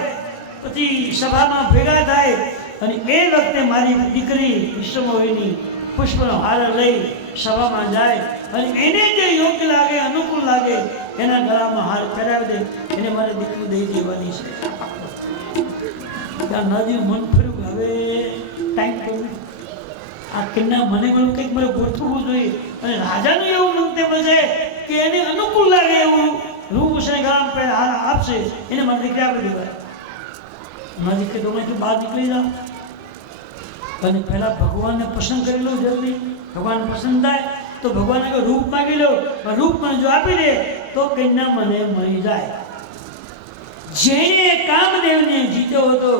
પછી સભામાં ભેગા થાય અને એ વખતે મારી દીકરી વિશ્વમોહિની પુષ્પનો હાર લઈ સભામાં જાય અને એને જે યોગ્ય લાગે અનુકૂળ લાગે એના ગળામાં હાર કરાવી દે. એને મારી દીકરી દઈ દેવાની છે. ત્યાં નદીનું મન ફર્યું. હવે ટાઈમ કહું આ કિન્ના મને મળ્યું કંઈક મારે ગોઠવવું જોઈએ. અને રાજાનું એવું મંતવ્ય છે કે એને અનુકૂળ લાગે એવું રૂપ છે ગળામાં હાર આપશે એને મારી દીકરી આપી દેવાય. મારી દીકરી તો તું બહાર નીકળી જાઓ અને પહેલાં ભગવાનને પસંદ કરી લો જલ્દી. ભગવાન પસંદ થાય તો ભગવાનને કોઈ રૂપ માગી લો. રૂપ મને જો આપી દે તો કન્યા મને મળી જાય. જેણે કામદેવને જીત્યો હતો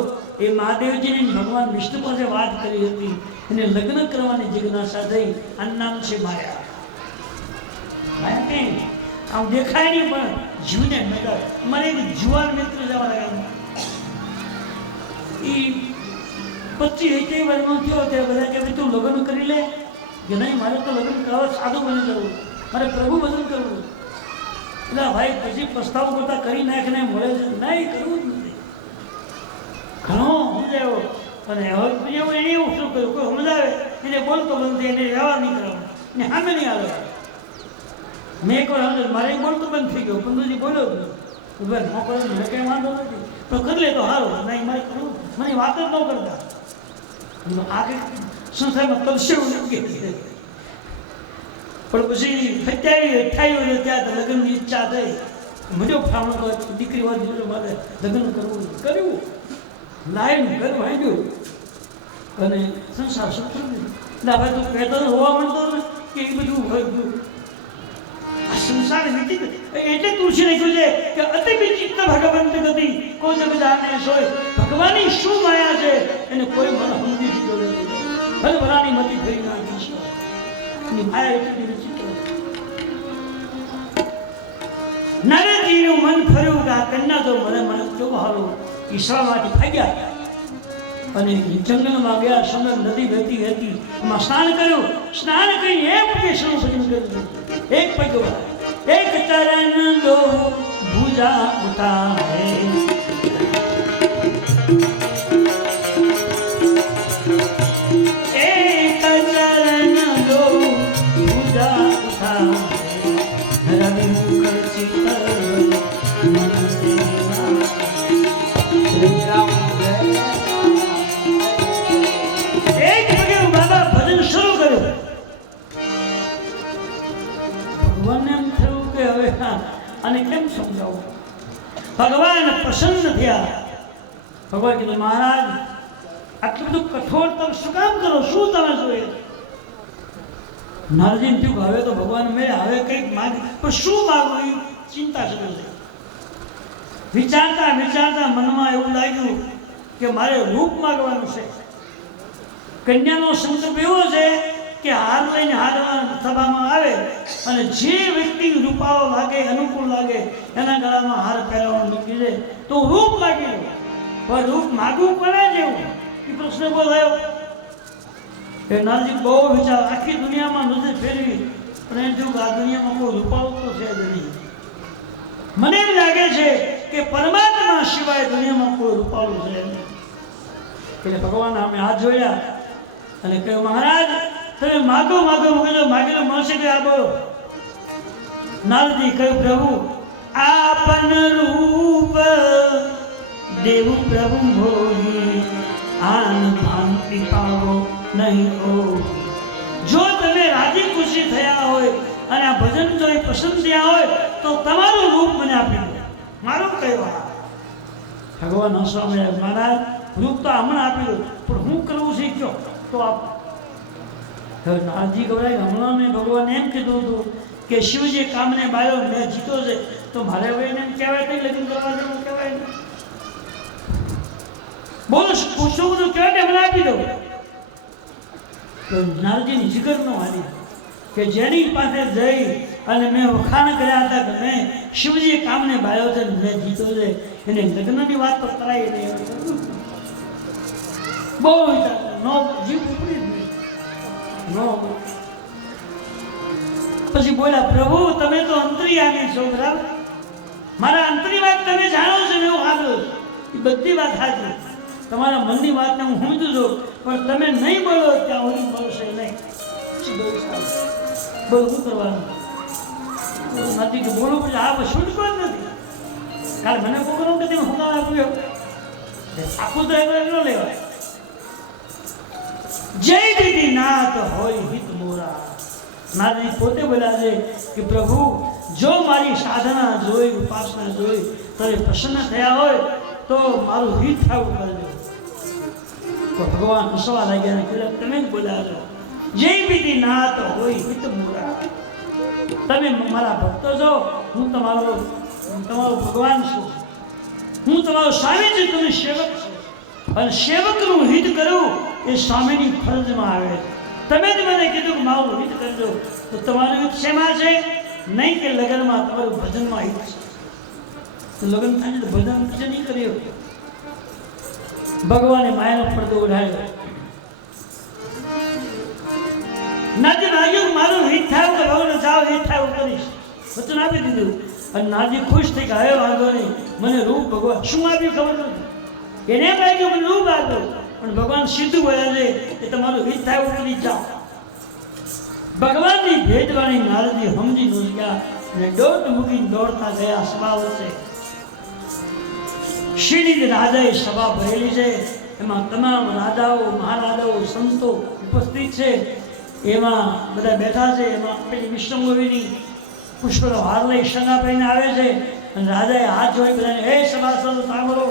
એ મહાદેવજીને ભગવાન વિષ્ણુ પાસે વાત કરી હતી. એને લગ્ન કરવાની જિજ્ઞાસા થઈ. આનું નામ છે માયા. માયા કઈ આમ દેખાય નહીં પણ જીવને મેળવે. મારે એક જુવાન મિત્ર જવા લાગ્યા. એ 25-21 વર્ષનો થયો ત્યારે બધા કે તું લગ્ન કરી લે. કે નહીં મારે તો લગ્ન કરવા સાદું બની જવું, મારે પ્રભુ ભજન કરવું. એટલે ભાઈ પછી પસ્તાવો કરતા કરી નાખને મળે છે. નહીં કરવું જ નથી. ઘણો સમજાયો અને હવે એવું એને એવું શું કર્યું કોઈ સમજાવે એને બોલતો બંધ એને વ્યવહાર નહીં કરવાનો એને સામે નહીં આવે. મેં એક વાર સમજ મારે બોલતો બંધ થઈ ગયો. પંદરજી બોલ્યો જ નહીં. બસ મોકલો મેં કંઈ વાંધો નથી પણ કરી લે તો સારું. નહીં મારે કરવું મને વાત જ ન કરતા. આ કંઈક સંસારમાં તલસે એવું નથી. પણ પછી 27-28 ત્યાં લગ્નની ઈચ્છા થઈ. મજો ફામણો દીકરી વાત મારે લગ્ન કરવું કર્યું. લાઈન ઘર વાંચ્યું અને સંસાર સુખ ના ભાઈ તું કહેતો હોવા મળતો ને કે એ બધું હોય ગયું. આ સંસાર નથી એટલે તુલસી લખ્યું છે કે અતિ વિચિત્ર ભગવંત ગતિ કોઈ જગ જાણે સોય. ભગવાનની શું માયા છે એને કોઈ મને સમજી દીધો નથી. ભલે ભલાની મતી થઈ નાખી છે એની માયા એટલી વિચિત્ર. નારદજીનું મન ફર્યું કે આ કન્યા તો મને કેવો હાલો ઈશ્વરમાંથી ભાગ્યા અને જંગલમાં ગયા. સુંદર નદી વહેતી હતી, એમાં સ્નાન કર્યું. સ્નાન કરી એક પગે શરૂ ભજન કર્યું. એક પગે એક ચરણ દો ભુજા ઉઠાવે, એક ચરણ દો ભુજા ઉઠાવે, રવિ મુખ ચિત્તર મન દેવા. શ્રી રામ એક પગે બાબા ભજન શરૂ કર્યું. ભગવાનને એમ થયું કે હવે આને કેમ સમજાવું. ભગવાન પ્રસન્ન થયા. ભગવાન કીધું મહારાજ આટલું બધું કઠોર તમે શું કામ કરો, શું તમે જોઈએ. નારદજીને થયું કે હવે તો ભગવાન મળ્યા, હવે કંઈક માંગે પણ શું માગવું એ ચિંતા શરૂ થઈ. વિચારતા વિચારતા મનમાં એવું લાગ્યું કે મારે રૂપ માગવાનું છે. કન્યાનો સંકલ્પ એવો છે કે હાર લઈને હારવા સભામાં આવે અને જે વ્યક્તિ રૂપાળો લાગે, અનુકૂળ લાગે એના ગળામાં હાર પહેરવાનું મૂકી દે તો રૂપ માગી લે. પણ રૂપ માગવું પડે જેવું એ પ્રશ્ન ઉભો થયો. એ નારજી બહુ વિચાર, આખી દુનિયામાં નજર ફેરવી પણ એમ થયું કે આ દુનિયામાં કોઈ રૂપાળો તો છે જ નહીં. મને એમ લાગે છે કે પરમાત્મા સિવાય દુનિયામાં કોઈ રૂપાળું છે નહીં. એટલે ભગવાન અમે હાથ જોયા અને કહ્યું મહારાજ તમે માગો માગો માગેલો મળશે કે આ બોલો. નારદજી કહ્યું પ્રભુ આપન રૂપ દેવું પ્રભુ ભોઈ, આન ભાંતિ પાવો નહીં હો. જો તમે રાજી ખુશી થયા હોય અને આ ભજન જો પસંદ થયા હોય તો તમારું રૂપ મને આપી દો. મારું કહેવા ભગવાન હસવા મળ્યા. મહારાજ રૂપ તો હમણાં આપી દો પણ હું કરવું છે કયો તો આપ. નારજી ગવરાય હમણાં મેં ભગવાને એમ કીધું હતું કે શિવજી કામને બાયો મેં જીતો છે તો મારે હવે એને એમ કહેવાય કંઈ લગ્ન કરવા જેવું કહેવાય ને. બોલો પૂછવું બધું કહેવાય કે મને આપી દો. તો નારજીની જીગર ન હાલી કે જેની પાસે જઈ અને મેં વખાણ કર્યા હતા કે મેં શિવજી કામને બાયો છે મેં જીતો છે એને લગ્નની વાત તો કરાય નહીં. બહુ વિચાર નો જીવ ઉપડી નો. પછી બોલ્યા પ્રભુ તમે તો અંતર્યામી છો, બરાબર મારા અંતરની વાત તમે જાણો છો ને હું સાંભળું એ બધી વાત સાચી. તમારા મનની વાતને હું સમજું છું પણ તમે નહીં બોલો ત્યાં હું મળશે નહીં. બોલવું કરવાનું નથી કે બોલવું પછી આ છૂટકો જ નથી. કાલે મને પકડો કે તમે હુકામ આપ્યું આખું તો ન લેવાય. જય દીદી નાથ હોય હિત મોરા. નારજી પોતે બોલ્યા છે કે પ્રભુ જો મારી સાધના જોઈ, ઉપાસના જોઈ તમે પ્રસન્ન થયા હોય તો મારું હિત થવું કરજો. તો ભગવાન હસવા લાગ્યા અને કીધું તમે જ બોલ્યા છો જય દીદી નાથ હોય હિત મોરા. તમે મારા ભક્તો છો, હું તમારો ભગવાન છું, હું તમારો સ્વામી છું, તમે સેવક છો અને સેવકનું હિત કરવું એ સ્વામીની ફરજમાં આવે છે. તમે જ મને કીધું કે મારું હિત કરજો તો તમારું હિત શેમાં છે? નહીં કે લગ્નમાં તમારું ભજનમાં હિત છે. તો લગ્ન થાય તો ભજન પછી નહીં કર્યું. ભગવાને માયાનો પડદો ઉડાડ્યો. નારજી માગ્યું મારું હિત થાય તો ભગવાન જાઓ હિત થાય હું કરીશ, વચન આપી દીધું. અને નારજી ખુશ થઈ ગયા, હવે વાંધો નહીં મને રૂપ ભગવાન શું આપ્યું ખબર નથી. એને એમ લાગ્યું મને રૂપ આપ્યું પણ ભગવાન સીધું બોલ્યા છે કે તમારું હિત થાય એવું કરી જાઓ. ભગવાનની ભેટવાણી નારદજી સમજી ન ગયા અને દોટ મૂકીને દોડતા ગયા સભા વચ્ચે. શ્રીનિધ રાજાએ સભા ભરેલી છે, એમાં તમામ રાજાઓ મહારાજાઓ સંતો ઉપસ્થિત છે, એમાં બધા બેઠા છે. એમાં પેલી વિષ્ણુમોવીની પુષ્પનો હાર લઈ શંગા પહેરીને આવે છે અને રાજાએ હાથ જોઈ બધાને હે સભાસદો સાંભળો,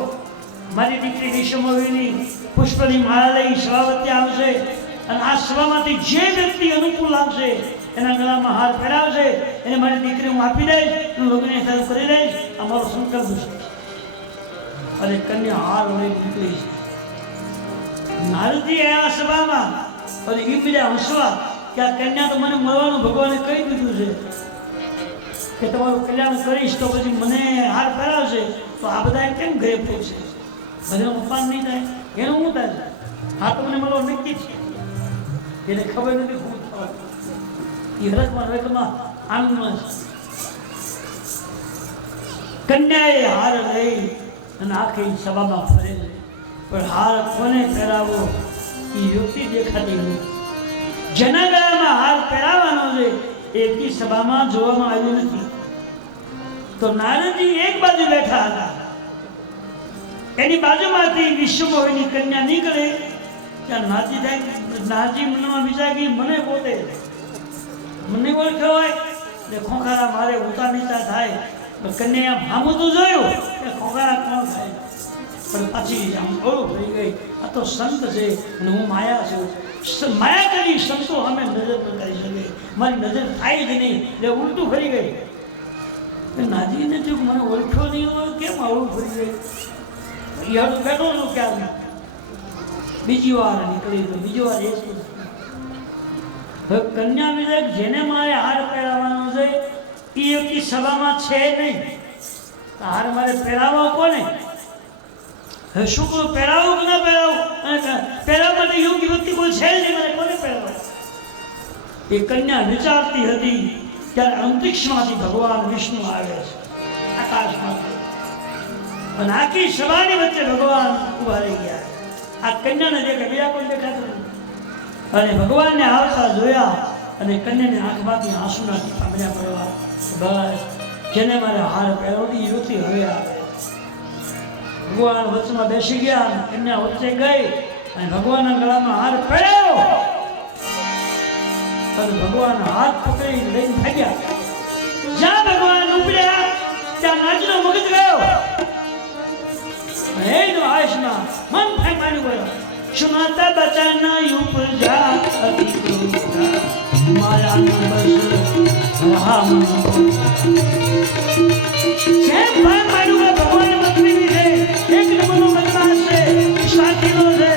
મારી દીકરી વિષ્ણુમોવીની પુષ્પની માળા લઈ સભા વચ્ચે આવશે અને આ સભામાંથી જે વ્યક્તિ અનુકૂળ લાગશે એના ગળામાં હાર પહેરાવશે એને મારી દીકરી હું આપી દઈશ, હું લગ્ન ચાલુ કરી દઈશ. અમારો સંકલ્પ છે. અને કન્યા હાર લઈને નીકળી છે. નારદજી આવ્યા સભામાં અને એ બીજા હસવા કે આ કન્યા તો મને મળવાનું ભગવાને કહી દીધું છે. કે તમારું કલ્યાણ કરીશ તો પછી મને હાર પહેરાવશે તો આ બધા કેમ ઘરે પહોંચશે, બધાનું અપમાન નહીં થાય, એનું શું થાય? હા તમને મળો નક્કી છે, એને ખબર નથી શું થવાનું, એ હરખમાં હરખમાં આનંદમાં છે. કન્યાએ હાર લઈ અને આખી સભામાં ફરે છે, પણ હાર કોને પહેરાવો એ યુક્તિ દેખાતી નથી. જેના ગળામાં હાર પહેરાવાનો છે એકી સભામાં જોવામાં આવ્યું નથી. તો નારદજી એક બાજુ બેઠા હતા, એની બાજુમાંથી વિશ્વમોહિની કન્યા નીકળે ત્યાં નારજી મનમાં વિચાર કે મને પોતે મને ઓળખ્યો હોય એટલે ખોખારા મારે ઊંચા નીચા થાય, કન્યા ભામું તો જોયું કે ખોખારા કોણ થાય, પણ પછી આમ ઓળખ થઈ ગઈ આ તો સંત છે અને હું માયા છું. માયા કરી સંતો અમે નજર ન કરી શકે, મારી નજર થાય જ નહીં એટલે ઉલટું ફરી ગઈ. નાજીને જો મને ઓળખ્યો નહીં હોય કેમ આવડું ફરી ગઈ, યાર બેઠો છું ક્યાં બીજી વાર નીકળી ગયો, બીજી વાર એ શું. હવે કન્યા વિવેક જેને મારે હાર પહેરાવવાનો છે એ એકી સભામાં છે નહીં, હાર મારે પહેરાવો કોને? હવે શું કહું, પહેરાવું કે ના પહેરાવું? પહેરાવવા માટે યોગ્ય વ્યક્તિ કોઈ છે નહીં, મને કોને પહેરાવે? એ કન્યા વિચારતી હતી ત્યારે અંતરિક્ષમાંથી ભગવાન વિષ્ણુ આવે છે, આકાશમાંથી, અને આખી સભાની વચ્ચે ભગવાન ઉભા રહી ગયા. આ કન્યાને દેખે, બીજા કોઈ દેખાતું નથી. અને ભગવાનને આવતા જોયા અને કન્યાની આંખમાંથી આંસુના ટીપા મળ્યા પડવા. બસ જેને મારે હાર પહેરવડી યુવતી હવે આવે. ભગવાન વચમાં બેસી ગયા અને કન્યા વચ્ચે ગઈ અને ભગવાનના ગળામાં હાર પહેર્યો અને ભગવાન હાથ પકડી લઈને ભાગ્યા. જ્યાં ભગવાન ઉપડ્યા ત્યાં નાચનો મગજ ગયો. એનો આયુષમાં મન ફેંકવાનું ગયો. સુનાતા બચાના ઉપજા અતિક્રોધા માયાના બસ રામ જેમ ભાઈ મારું ભગવાન મંત્રી છે, એક નંબરનો બદમાશ છે, સ્વાર્થીનો છે,